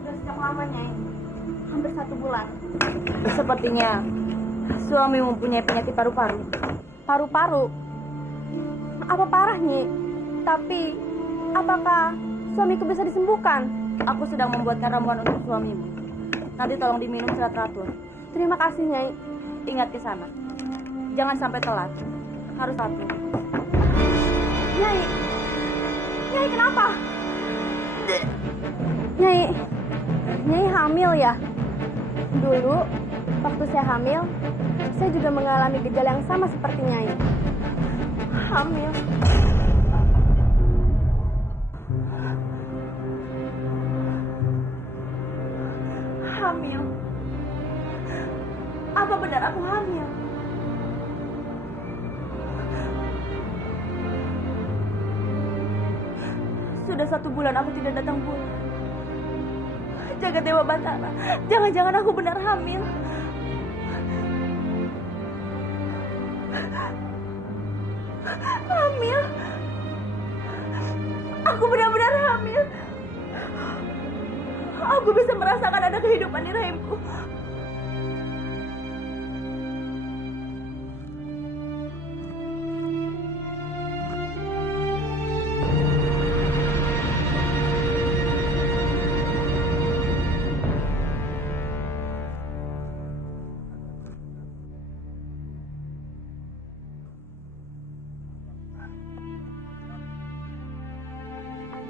Sudah sejak lama, Nyai. Hampir 1 bulan. Sepertinya suami mempunyai penyakit paru-paru. Paru-paru? Apa parah, Nyai? Tapi, apakah suamiku bisa disembuhkan? Aku sedang membuatkan ramuan untuk suamimu. Nanti tolong diminum secara teratur. Terima kasih, Nyai. Ingat ke sana. Jangan sampai telat. Harus rapi. Nyai. Nyai kenapa? Nyai hamil ya? Dulu, waktu saya hamil, saya juga mengalami gejala yang sama seperti Nyai. Hamil? Hamil? Apa benar aku hamil? Sudah 1 bulan aku tidak datang pulang. Jaga Dewa Batara, jangan-jangan aku benar hamil. Hamil? Aku benar-benar hamil. Aku bisa merasakan ada kehidupan di rahimku.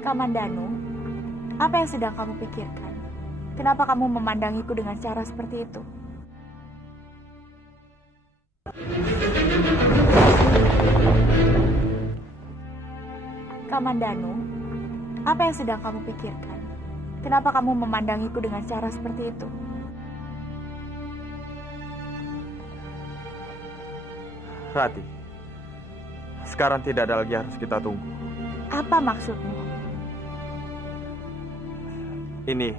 Kamandanu, apa yang sedang kamu pikirkan? Kenapa kamu memandangiku dengan cara seperti itu? Kamandanu, apa yang sedang kamu pikirkan? Kenapa kamu memandangiku dengan cara seperti itu? Rati, sekarang tidak ada lagi harus kita tunggu. Apa maksudmu? Ini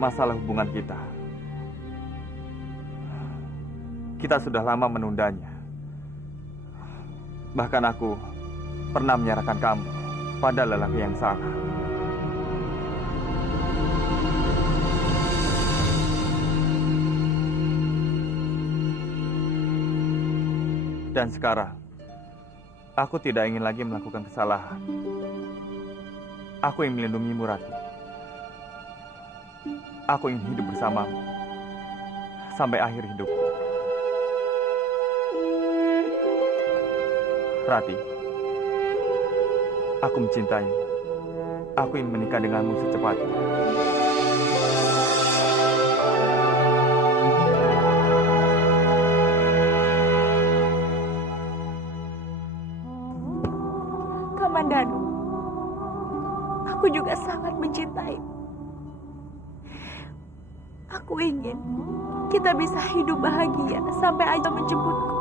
masalah hubungan kita. Kita sudah lama menundanya. Bahkan aku pernah menyerahkan kamu pada lelaki yang salah. Dan sekarang, aku tidak ingin lagi melakukan kesalahan. Aku ingin melindungimu, Rati. Aku ingin hidup bersamamu sampai akhir hidupku. Rati, aku mencintaimu. Aku ingin menikah denganmu secepatnya. Kamandanu, aku juga sangat mencintaimu. Aku ingin kita bisa hidup bahagia sampai aja menjemputku.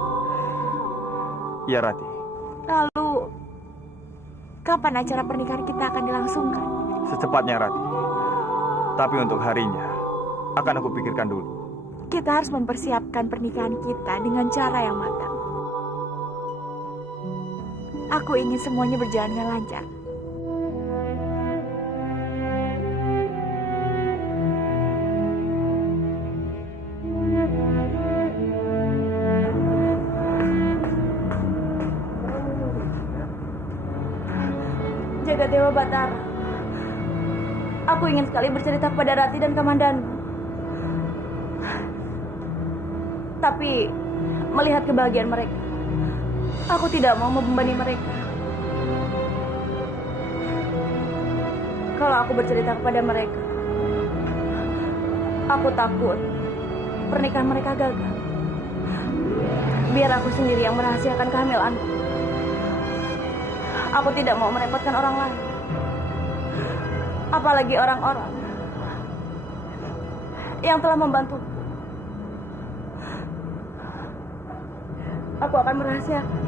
Iya, Rati. Lalu, kapan acara pernikahan kita akan dilangsungkan? Secepatnya, Rati. Tapi untuk harinya, akan aku pikirkan dulu. Kita harus mempersiapkan pernikahan kita dengan cara yang matang. Aku ingin semuanya berjalan dengan lancar. Jaga Dewa Batara, aku ingin sekali bercerita kepada Rati dan Kamandanu. Tapi melihat kebahagiaan mereka, aku tidak mau membebani mereka. Kalau aku bercerita kepada mereka, aku takut pernikahan mereka gagal. Biar aku sendiri yang merahasiakan kehamilanku. Aku tidak mau merepotkan orang lain. Apalagi orang-orang yang telah membantuku. Aku akan merahasiakan.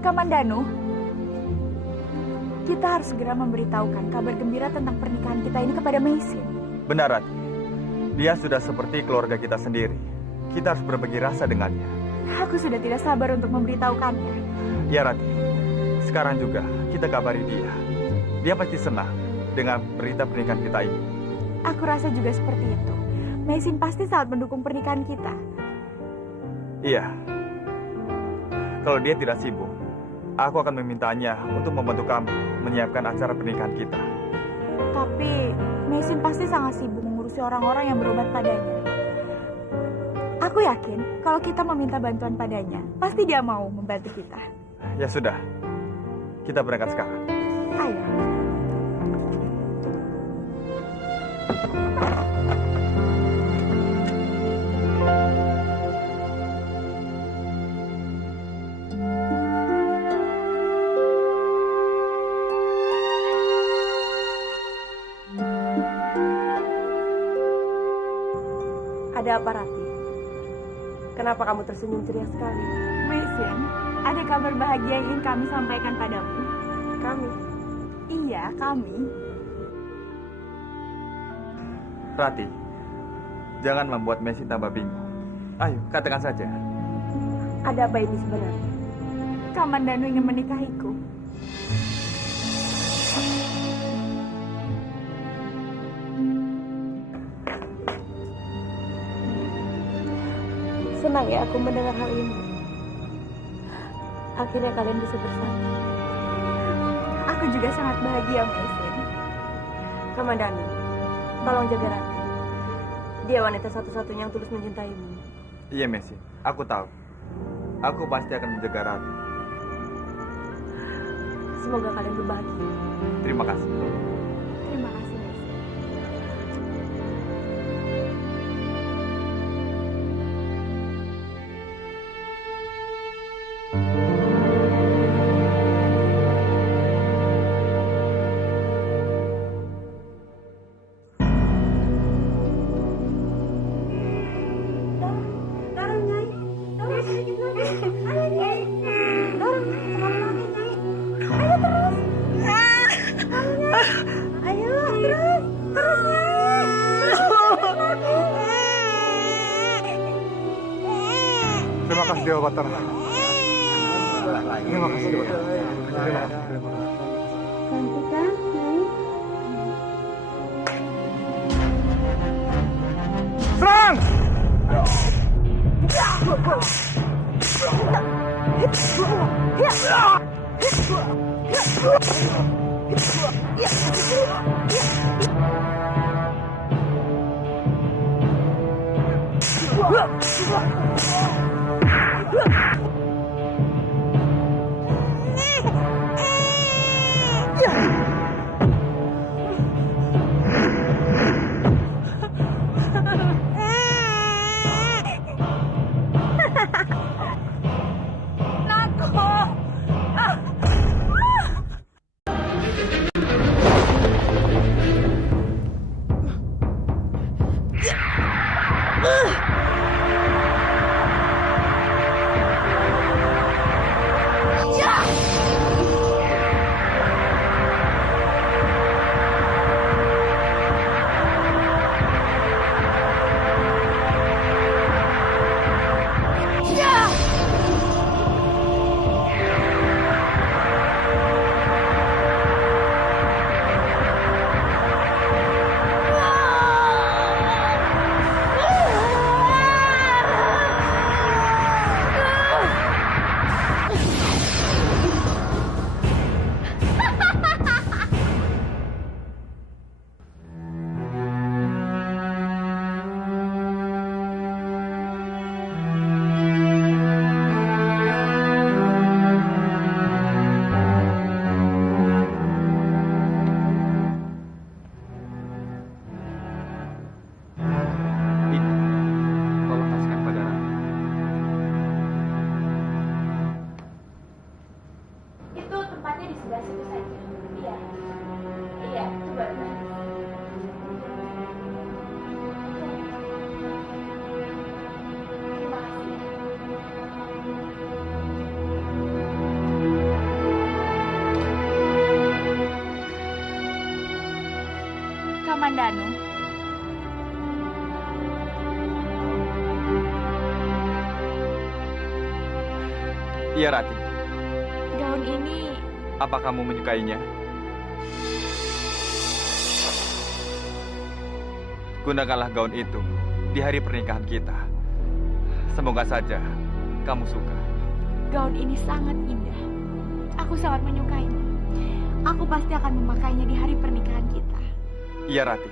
Kamandanu, kita harus segera memberitahukan kabar gembira tentang pernikahan kita ini kepada Meisin. Benar, Rati. Dia sudah seperti keluarga kita sendiri. Kita harus berbagi rasa dengannya. Aku sudah tidak sabar untuk memberitahukannya. Ya, Rati. Sekarang juga kita kabari dia. Dia pasti senang dengan berita pernikahan kita ini. Aku rasa juga seperti itu. Meisin pasti sangat mendukung pernikahan kita. Iya. Kalau dia tidak sibuk, aku akan memintanya untuk membantu kamu menyiapkan acara pernikahan kita. Tapi Meisin pasti sangat sibuk mengurusi orang-orang yang berobat padanya. Aku yakin kalau kita meminta bantuan padanya, pasti dia mau membantu kita. Ya sudah, kita berangkat sekarang. Ayo. Ada apa, Rati? Kenapa kamu tersenyum ceria sekali? Meisin, ada kabar bahagia yang ingin kami sampaikan padamu. Kami? Iya, kami. Rati, jangan membuat Messi tambah bingung. Ayo, katakan saja. Ada apa ini sebenarnya? Kamandanu ingin menikahiku. Senang ya aku mendengar hal ini. Akhirnya kalian bisa bersama. Aku juga sangat bahagia, Mesin. Kamandanu, tolong jaga Rati. Dia wanita satu-satunya yang tulus mencintaimu. Iya, Messi. Aku tahu. Aku pasti akan menjaga Rati. Semoga kalian berbahagia. Terima kasih. Terima kasih, Mesin. Dorong, Nyai. Dorong sedikit lagi. Ayo, Nyai. Dorong, semakin lagi, Nyai. Ayo terus. Ayo, terus. Terus, Nyai. Terima kasih Dewa Batara. Terima kasih Dewa Batara. Cantik kan, Nyai? Serang! Kamandanu. Iya, Rati. Gaun ini Apa kamu menyukainya? Gunakanlah gaun itu di hari pernikahan kita. Semoga saja kamu suka. gaun ini sangat indah. Aku sangat menyukainya. Aku pasti akan memakainya di hari pernikahan kita. Iya, Rati.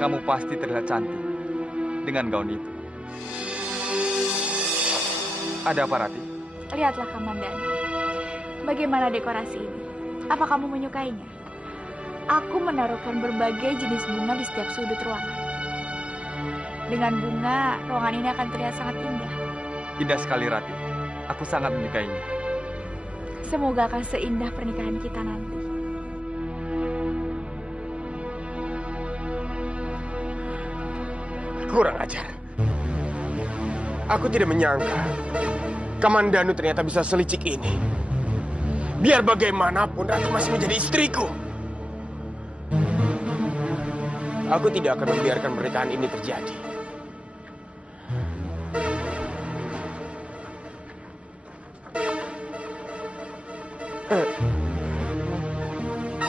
Kamu pasti terlihat cantik dengan gaun itu. Ada apa, Rati? Lihatlah, Kamandanu. Bagaimana dekorasi ini? Apa kamu menyukainya? Aku menaruhkan berbagai jenis bunga di setiap sudut ruangan. Dengan bunga, ruangan ini akan terlihat sangat indah. Indah sekali, Rati. Aku sangat menyukainya. Semoga akan seindah pernikahan kita nanti. Kurang ajar. Aku tidak menyangka Kamandanu ternyata bisa selicik ini. Biar bagaimanapun, Ratu masih menjadi istriku. Aku tidak akan membiarkan pernikahan ini terjadi.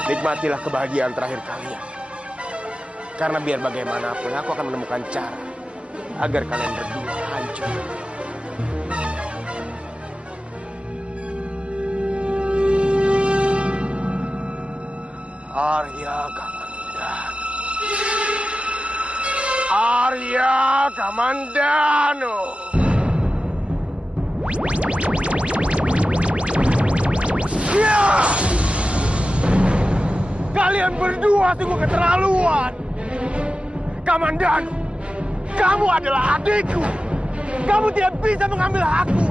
Nikmatilah kebahagiaan terakhir kalian. Karena biar bagaimanapun aku akan menemukan cara agar kalian berdua hancur. Arya Kamandanu. Arya Kamandanu. Ya! Kalian berdua sungguh keterlaluan. Kamandanu, kamu adalah adikku. Kamu tidak bisa mengambil hakku.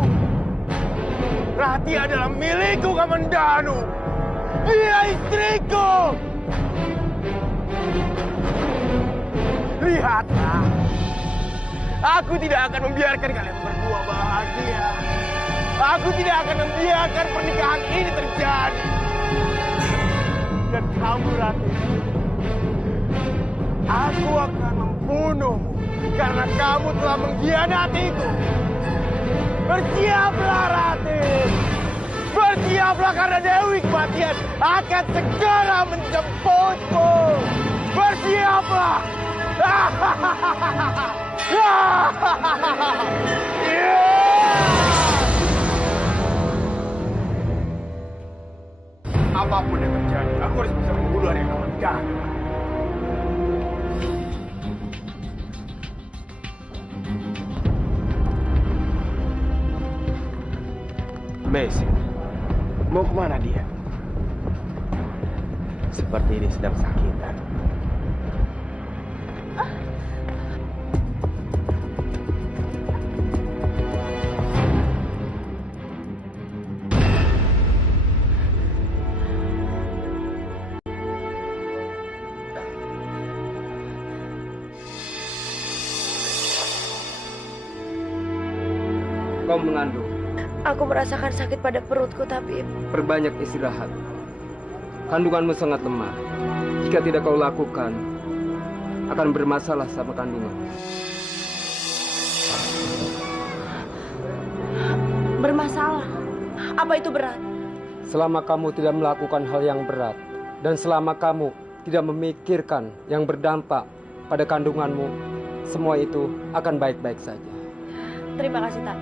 Rati adalah milikku, Kamandanu. Dia istriku. Lihatlah. Aku tidak akan membiarkan kalian berdua bahagia. Aku tidak akan membiarkan pernikahan ini terjadi. Dan kamu, Rati, aku akan membunuhmu karena kamu telah mengkhianatiku. Bersiaplah, Rati. Bersiaplah karena Dewi Kematian akan segera menjemputmu. Bersiaplah. Apapun yang terjadi, aku harus bisa membunuh Arya Kamandanu. Mesin, mau kemana dia? Seperti ini sedang sakitan. Kau mengandung. Aku merasakan sakit pada perutku, tapi Perbanyak istirahat. Kandunganmu sangat lemah. Jika tidak kau lakukan, akan bermasalah sama kandungan. bermasalah. Apa itu berat? Selama kamu tidak melakukan hal yang berat, dan selama kamu tidak memikirkan yang berdampak pada kandunganmu, semua itu akan baik-baik saja. Terima kasih, Tak.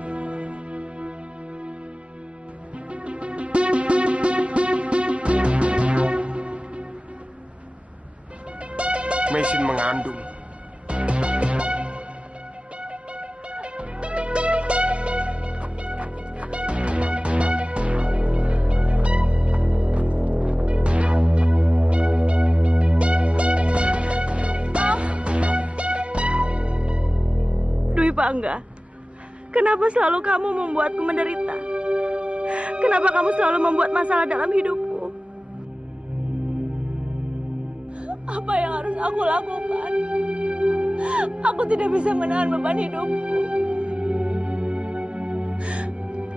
Mesin mengandung. Dwi Pangga, kenapa selalu kamu membuatku menderita? Kenapa kamu selalu membuat masalah dalam hidupku? Apa yang harus aku lakukan? Aku tidak bisa menahan beban hidupku.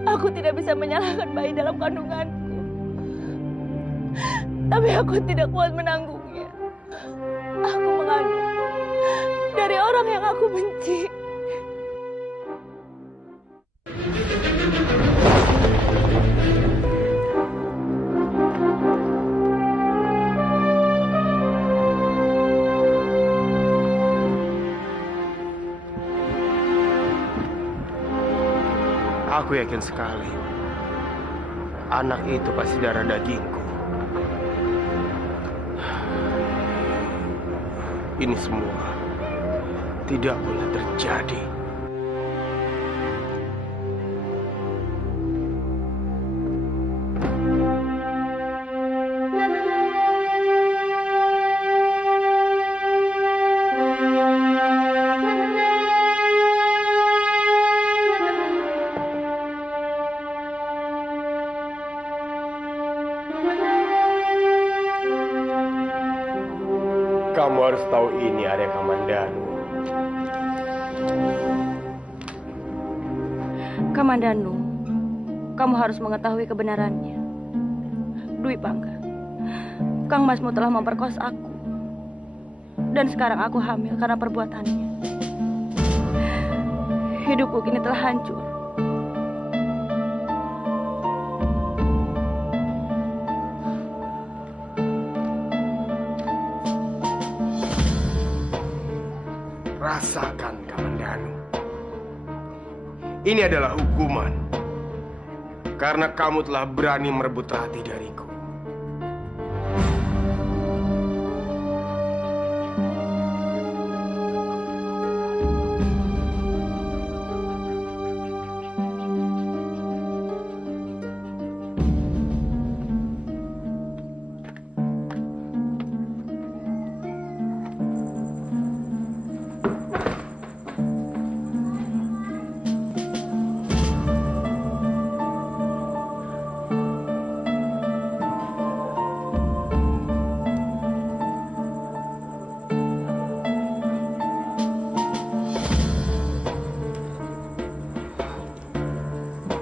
Aku tidak bisa menyalahkan bayi dalam kandunganku. Tapi aku tidak kuat menanggungnya. Aku mengandung dari orang yang aku benci. Aku yakin sekali anak itu pasti darah dagingku. Ini semua tidak boleh terjadi. Kamu harus tahu ini, Arya Kamandanu. Kamandanu, kamu harus mengetahui kebenarannya. Dwi Pangga, Kang Masmu telah memperkosa aku. Dan sekarang aku hamil karena perbuatannya. Hidupku kini telah hancur. Rasakan, Kamandanu. Ini adalah hukuman. Karena kamu telah berani merebut Rati dariku.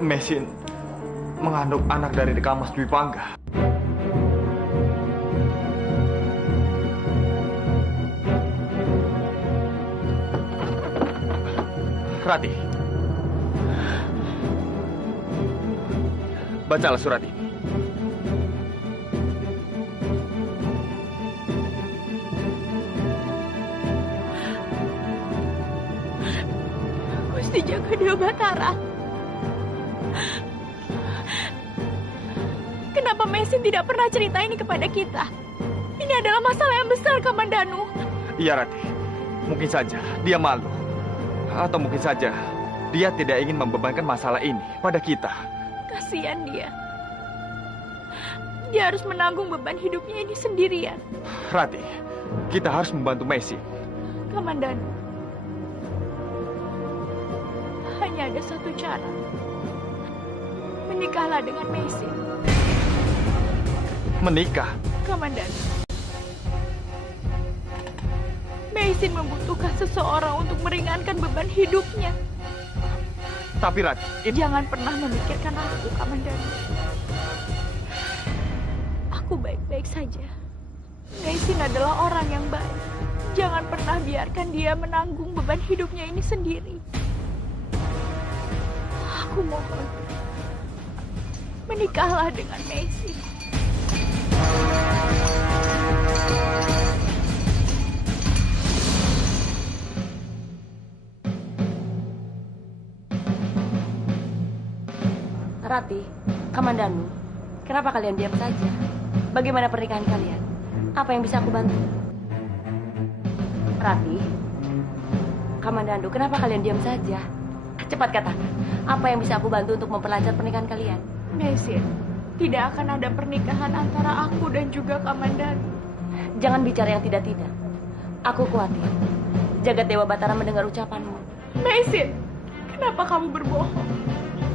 Mesin mengandung anak dari Dekamas Dwi Pangga. Rati, bacalah surat ini. Gusti Jagadewa Batara. Kenapa Mesin tidak pernah cerita ini kepada kita? Ini adalah masalah yang besar, Kamandanu. Iya, Rati. Mungkin saja dia malu. Atau mungkin saja dia tidak ingin membebankan masalah ini pada kita. Kasihan dia. Dia harus menanggung beban hidupnya ini sendirian. Rati, kita harus membantu Mesin. Kamandanu, hanya ada satu cara. Menikahlah dengan Mesin. Menikah? Kamandanu, Mesin membutuhkan seseorang untuk meringankan beban hidupnya. Tapi Rati, jangan pernah memikirkan aku, Kamandanu. Aku baik-baik saja. Mesin adalah orang yang baik. Jangan pernah biarkan dia menanggung beban hidupnya ini sendiri. Aku mohon, menikahlah dengan Mesin. Rati, Kamandanu, kenapa kalian diam saja? Bagaimana pernikahan kalian? Apa yang bisa aku bantu? Rati, Kamandanu, kenapa kalian diam saja? Cepat katakan, apa yang bisa aku bantu untuk memperlancar pernikahan kalian? Mesin, tidak akan ada pernikahan antara aku dan juga Kamandanu. Jangan bicara yang tidak-tidak. Aku khawatir Jagadewa Batara mendengar ucapanmu. Mesin, kenapa kamu berbohong?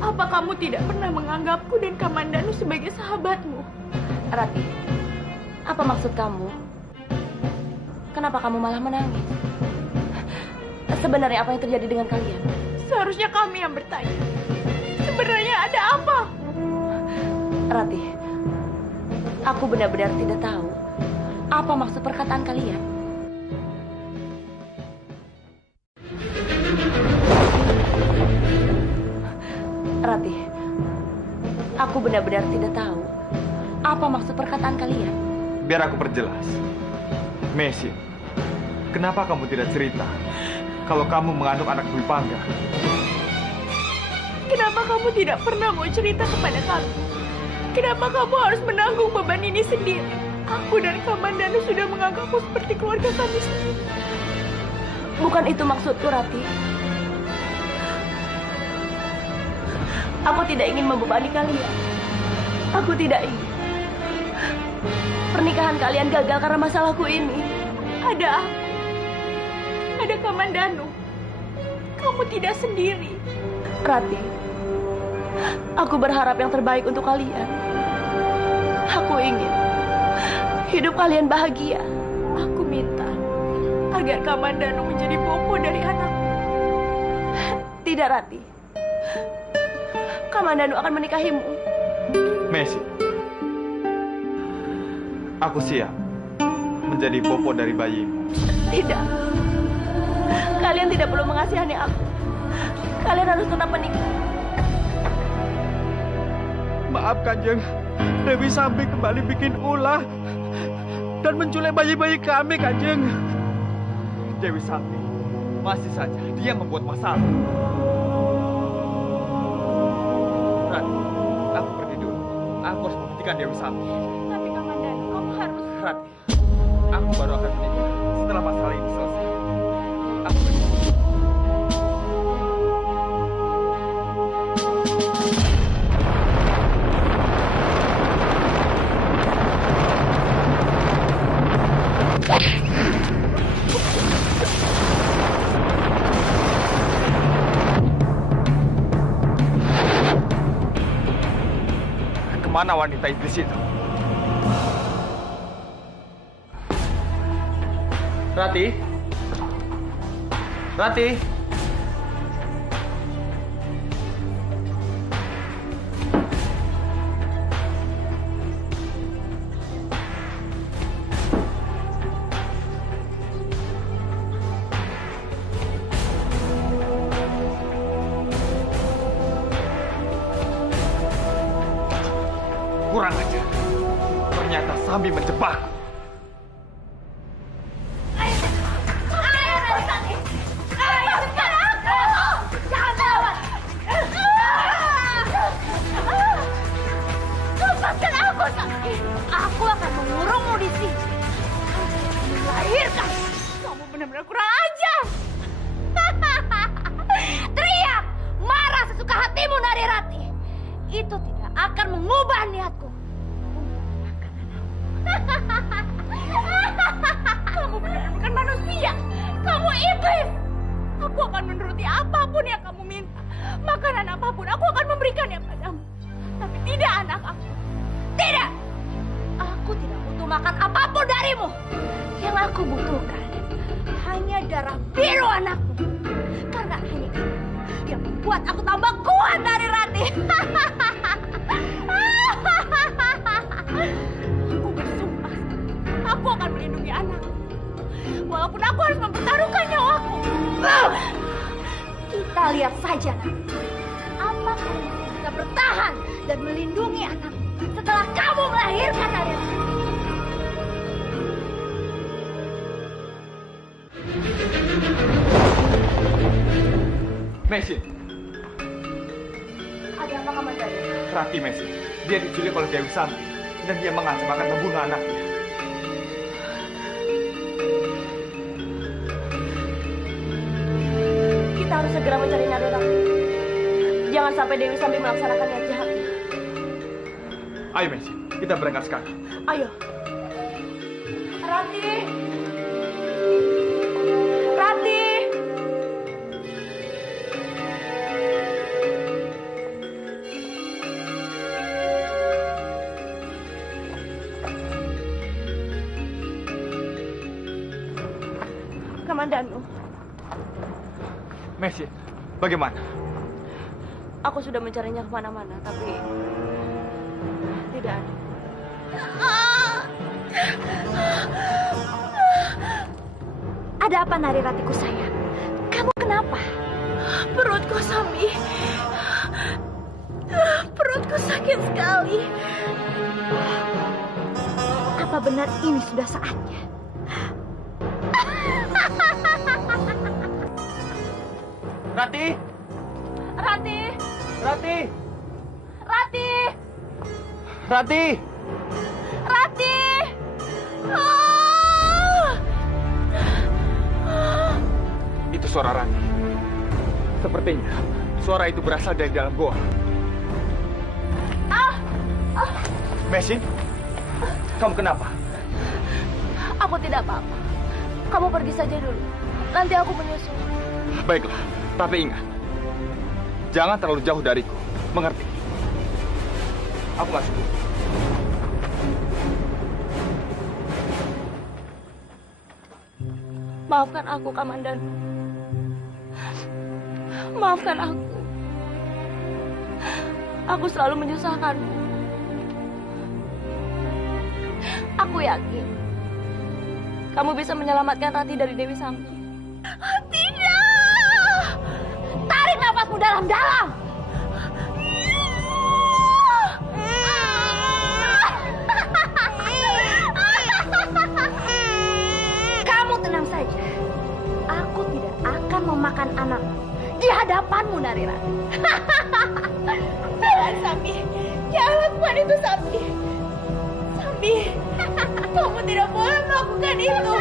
Apa kamu tidak pernah menganggapku dan Kamandanu sebagai sahabatmu? Rati, apa maksud kamu? Kenapa kamu malah menangis? Sebenarnya apa yang terjadi dengan kalian? Seharusnya kami yang bertanya. Sebenarnya ada apa? Rati, aku benar-benar tidak tahu apa maksud perkataan kalian. Rati, aku benar-benar tidak tahu apa maksud perkataan kalian. Biar aku perjelas. Mesin, kenapa kamu tidak cerita kalau kamu mengandung anak Dwi Pangga? Kenapa kamu tidak pernah mau cerita kepada kami? Kenapa kamu harus menanggung beban ini sendiri? Aku dan Kamandanu sudah menganggapmu seperti keluarga kami sendiri. Bukan itu maksudku, Rati. Aku tidak ingin membebani kalian. Aku tidak ingin pernikahan kalian gagal karena masalahku ini. Ada aku. Ada Kamandanu. Kamu tidak sendiri. Rati, aku berharap yang terbaik untuk kalian. Aku ingin hidup kalian bahagia. Aku minta agar Kamandanu menjadi bopo dari anakku. Tidak, Rati. Kamandanu akan menikahimu. Mesin, aku siap menjadi bopo dari bayimu. Tidak. Kalian tidak perlu mengasihani aku. Kalian harus tetap menikah. Maaf Kanjeng, Dewi Sambi kembali bikin ulah dan menculik bayi-bayi kami, Kanjeng. Dewi Sambi, masih saja dia membuat masalah. Rati, aku pergi dulu. Aku harus menghentikan Dewi Sambi. Tapi Komandan, kamu harus... Rati, aku baru akan menikah setelah masalah ini selesai. Aku pergi. Kemana wanita iblis itu? Rati? Rati? Kurang ajar. Ternyata Sambi menjebakku. Lepaskan aku, Sakti. Aku akan mengurungmu di sini. Melahirkan. Kamu benar-benar kurang ajar. Teriak, marah sesuka hatimu, Narirati. Itu tidak akan mengubah niatku. Kamu benar-benar bukan manusia. Kamu iblis. Aku akan menuruti apapun yang kamu minta. Makanan apapun aku akan memberikannya padamu. Tapi tidak anak aku. Tidak. Aku tidak butuh makan apapun darimu. Yang aku butuhkan hanya darah biru anakmu. Karena hanya itu yang membuat aku tambah kuat, Narirati. Aku bersumpah, aku akan melindungi anakku. Walaupun aku harus mempertaruhkan nyawaku. Kita lihat saja nanti. Apakah kamu bisa bertahan dan melindungi anakku setelah kamu melahirkan Narirati? Mesin, Ada apa, Komandan? Rati Mesin. Dia diculik oleh Dewi Sambi dan dia mengancam akan membunuh anaknya. Kita harus segera mencari Narirati. Jangan sampai Dewi Sambi melaksanakan niat jahatnya. Ayo Mesin, kita berangkat sekarang. Ayo. Rati. Rati. Komandanmu, Mesin, bagaimana? aku sudah mencarinya kemana-mana, tapi tidak ada. Ada apa, Nariratiku sayang? Kamu kenapa? Perutku, Sambi. Perutku sakit sekali. Apa benar ini sudah saatnya? Rati! Rati. Rati! Rati. Rati! Rati. Ah! Itu suara Rati. Sepertinya suara itu berasal dari dalam goa. Mesin, kamu kenapa? Aku tidak apa-apa. Kamu pergi saja dulu. Nanti aku menyusul. Baiklah, tapi ingat, jangan terlalu jauh dariku. Mengerti? Aku nggak suka. Maafkan aku, Komandan. Maafkan aku. Aku selalu menyusahkanmu. Aku yakin kamu bisa menyelamatkan Rati dari Dewi Sambi. Tidak! Tarik nafasmu dalam-dalam. Kamu tenang saja. Aku tidak akan memakan anak di hadapanmu, Narirati. Jangan, Sambi. Jangan lakukan itu, Sambi. Sambi, kamu tidak boleh melakukan itu.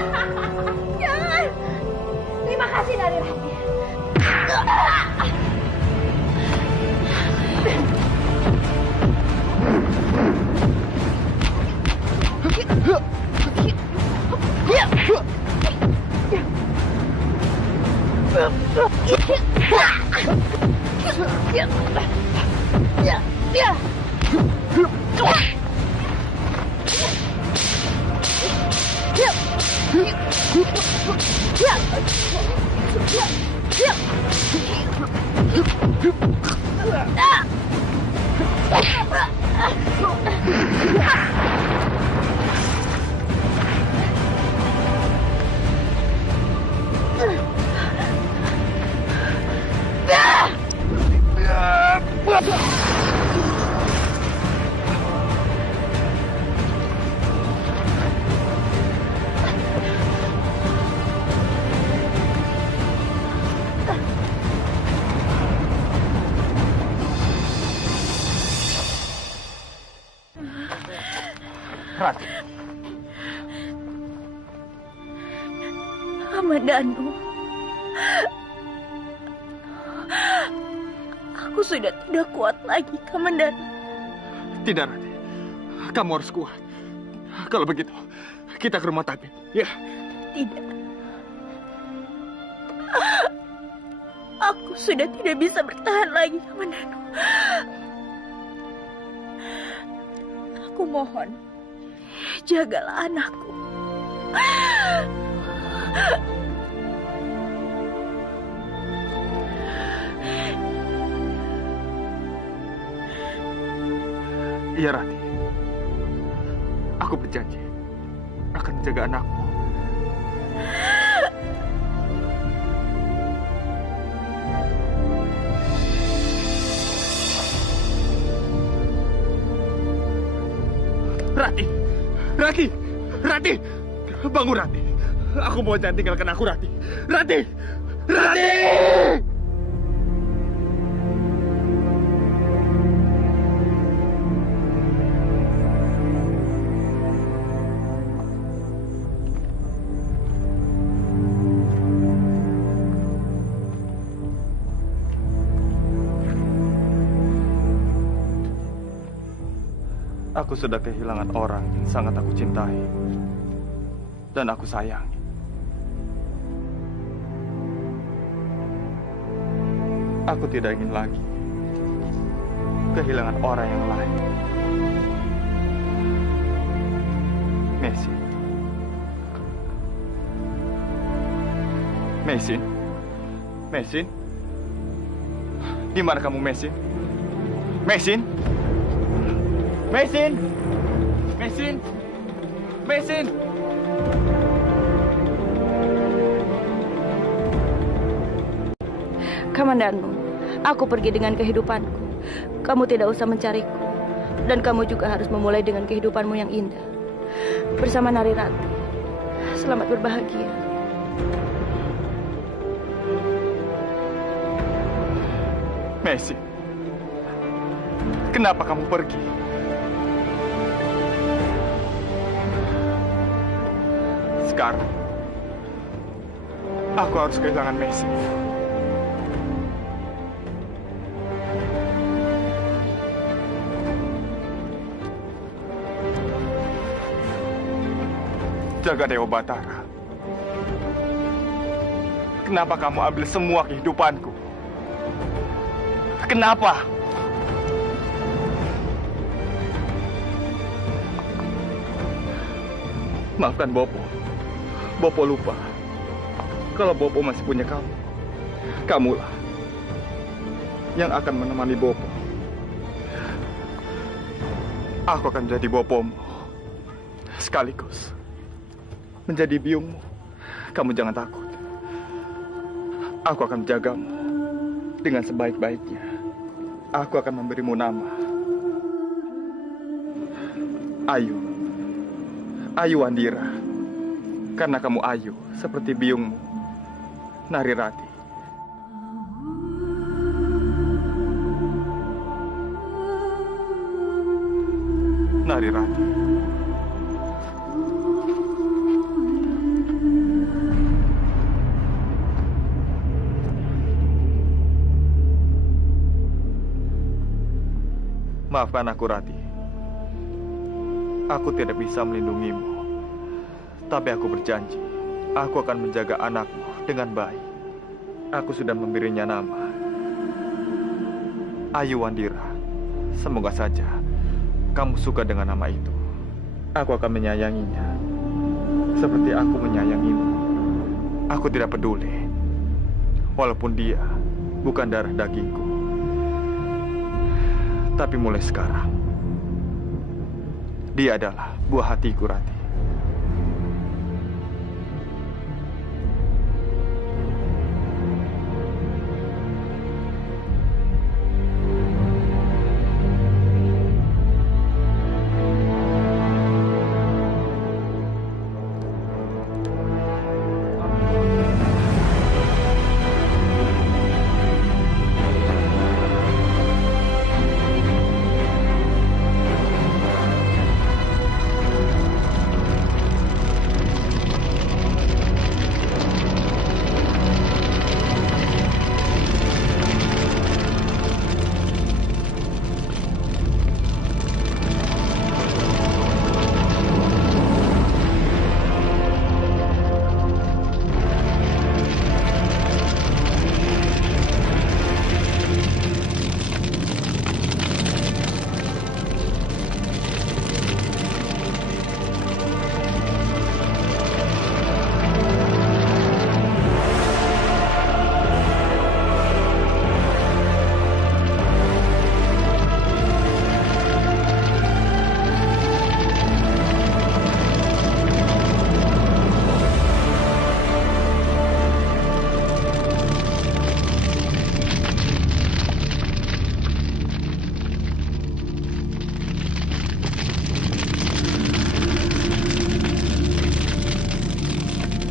Jangan. Terima kasih, Narirati. Rati. Kamandanu. Aku sudah tidak kuat lagi, Kamandanu. Tidak, Rati. Kamu harus kuat. Kalau begitu, kita ke rumah tabib, ya? Tidak. Aku sudah tidak bisa bertahan lagi, Kamandanu. Aku mohon, jagalah anakku. Iya, Rati. Aku berjanji akan menjaga anakmu. Rati! Rati! Rati! Bangun, Rati! Aku mau jangan tinggalkan aku, Rati! Rati! Rati! Aku sudah kehilangan orang yang sangat aku cintai dan aku sayangi. Aku tidak ingin lagi kehilangan orang yang lain. Mesin. Mesin? Mesin? Di mana kamu, Mesin? Mesin? Mesin! Mesin! Mesin! Kamandanu, aku pergi dengan kehidupanku. Kamu tidak usah mencariku. Dan kamu juga harus memulai dengan kehidupanmu yang indah. Bersama Narirati. Selamat berbahagia. Mesin, kenapa kamu pergi? Sekarang, aku harus kehilangan Messi. Jaga Dewa Batara. Kenapa kamu ambil semua kehidupanku? Kenapa? Maafkan Bopo. Bopo lupa. Kalau Bopo masih punya kamu, kamulah yang akan menemani Bopo. Aku akan jadi Bopomu sekaligus menjadi biungmu. Kamu jangan takut. Aku akan menjagamu dengan sebaik-baiknya. Aku akan memberimu nama. Ayu. Ayu Wandira. Karena kamu ayu seperti biungmu, Narirati. Narirati. Maafkan aku, Rati. Aku tidak bisa melindungimu. Tapi aku berjanji, aku akan menjaga anakmu dengan baik. Aku sudah memberinya nama Ayu Wandira. Semoga saja kamu suka dengan nama itu. Aku akan menyayanginya seperti aku menyayangimu. Aku tidak peduli, walaupun dia bukan darah dagingku. Tapi mulai sekarang, dia adalah buah hatiku, Rati.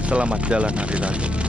Selamat jalan, Narirati.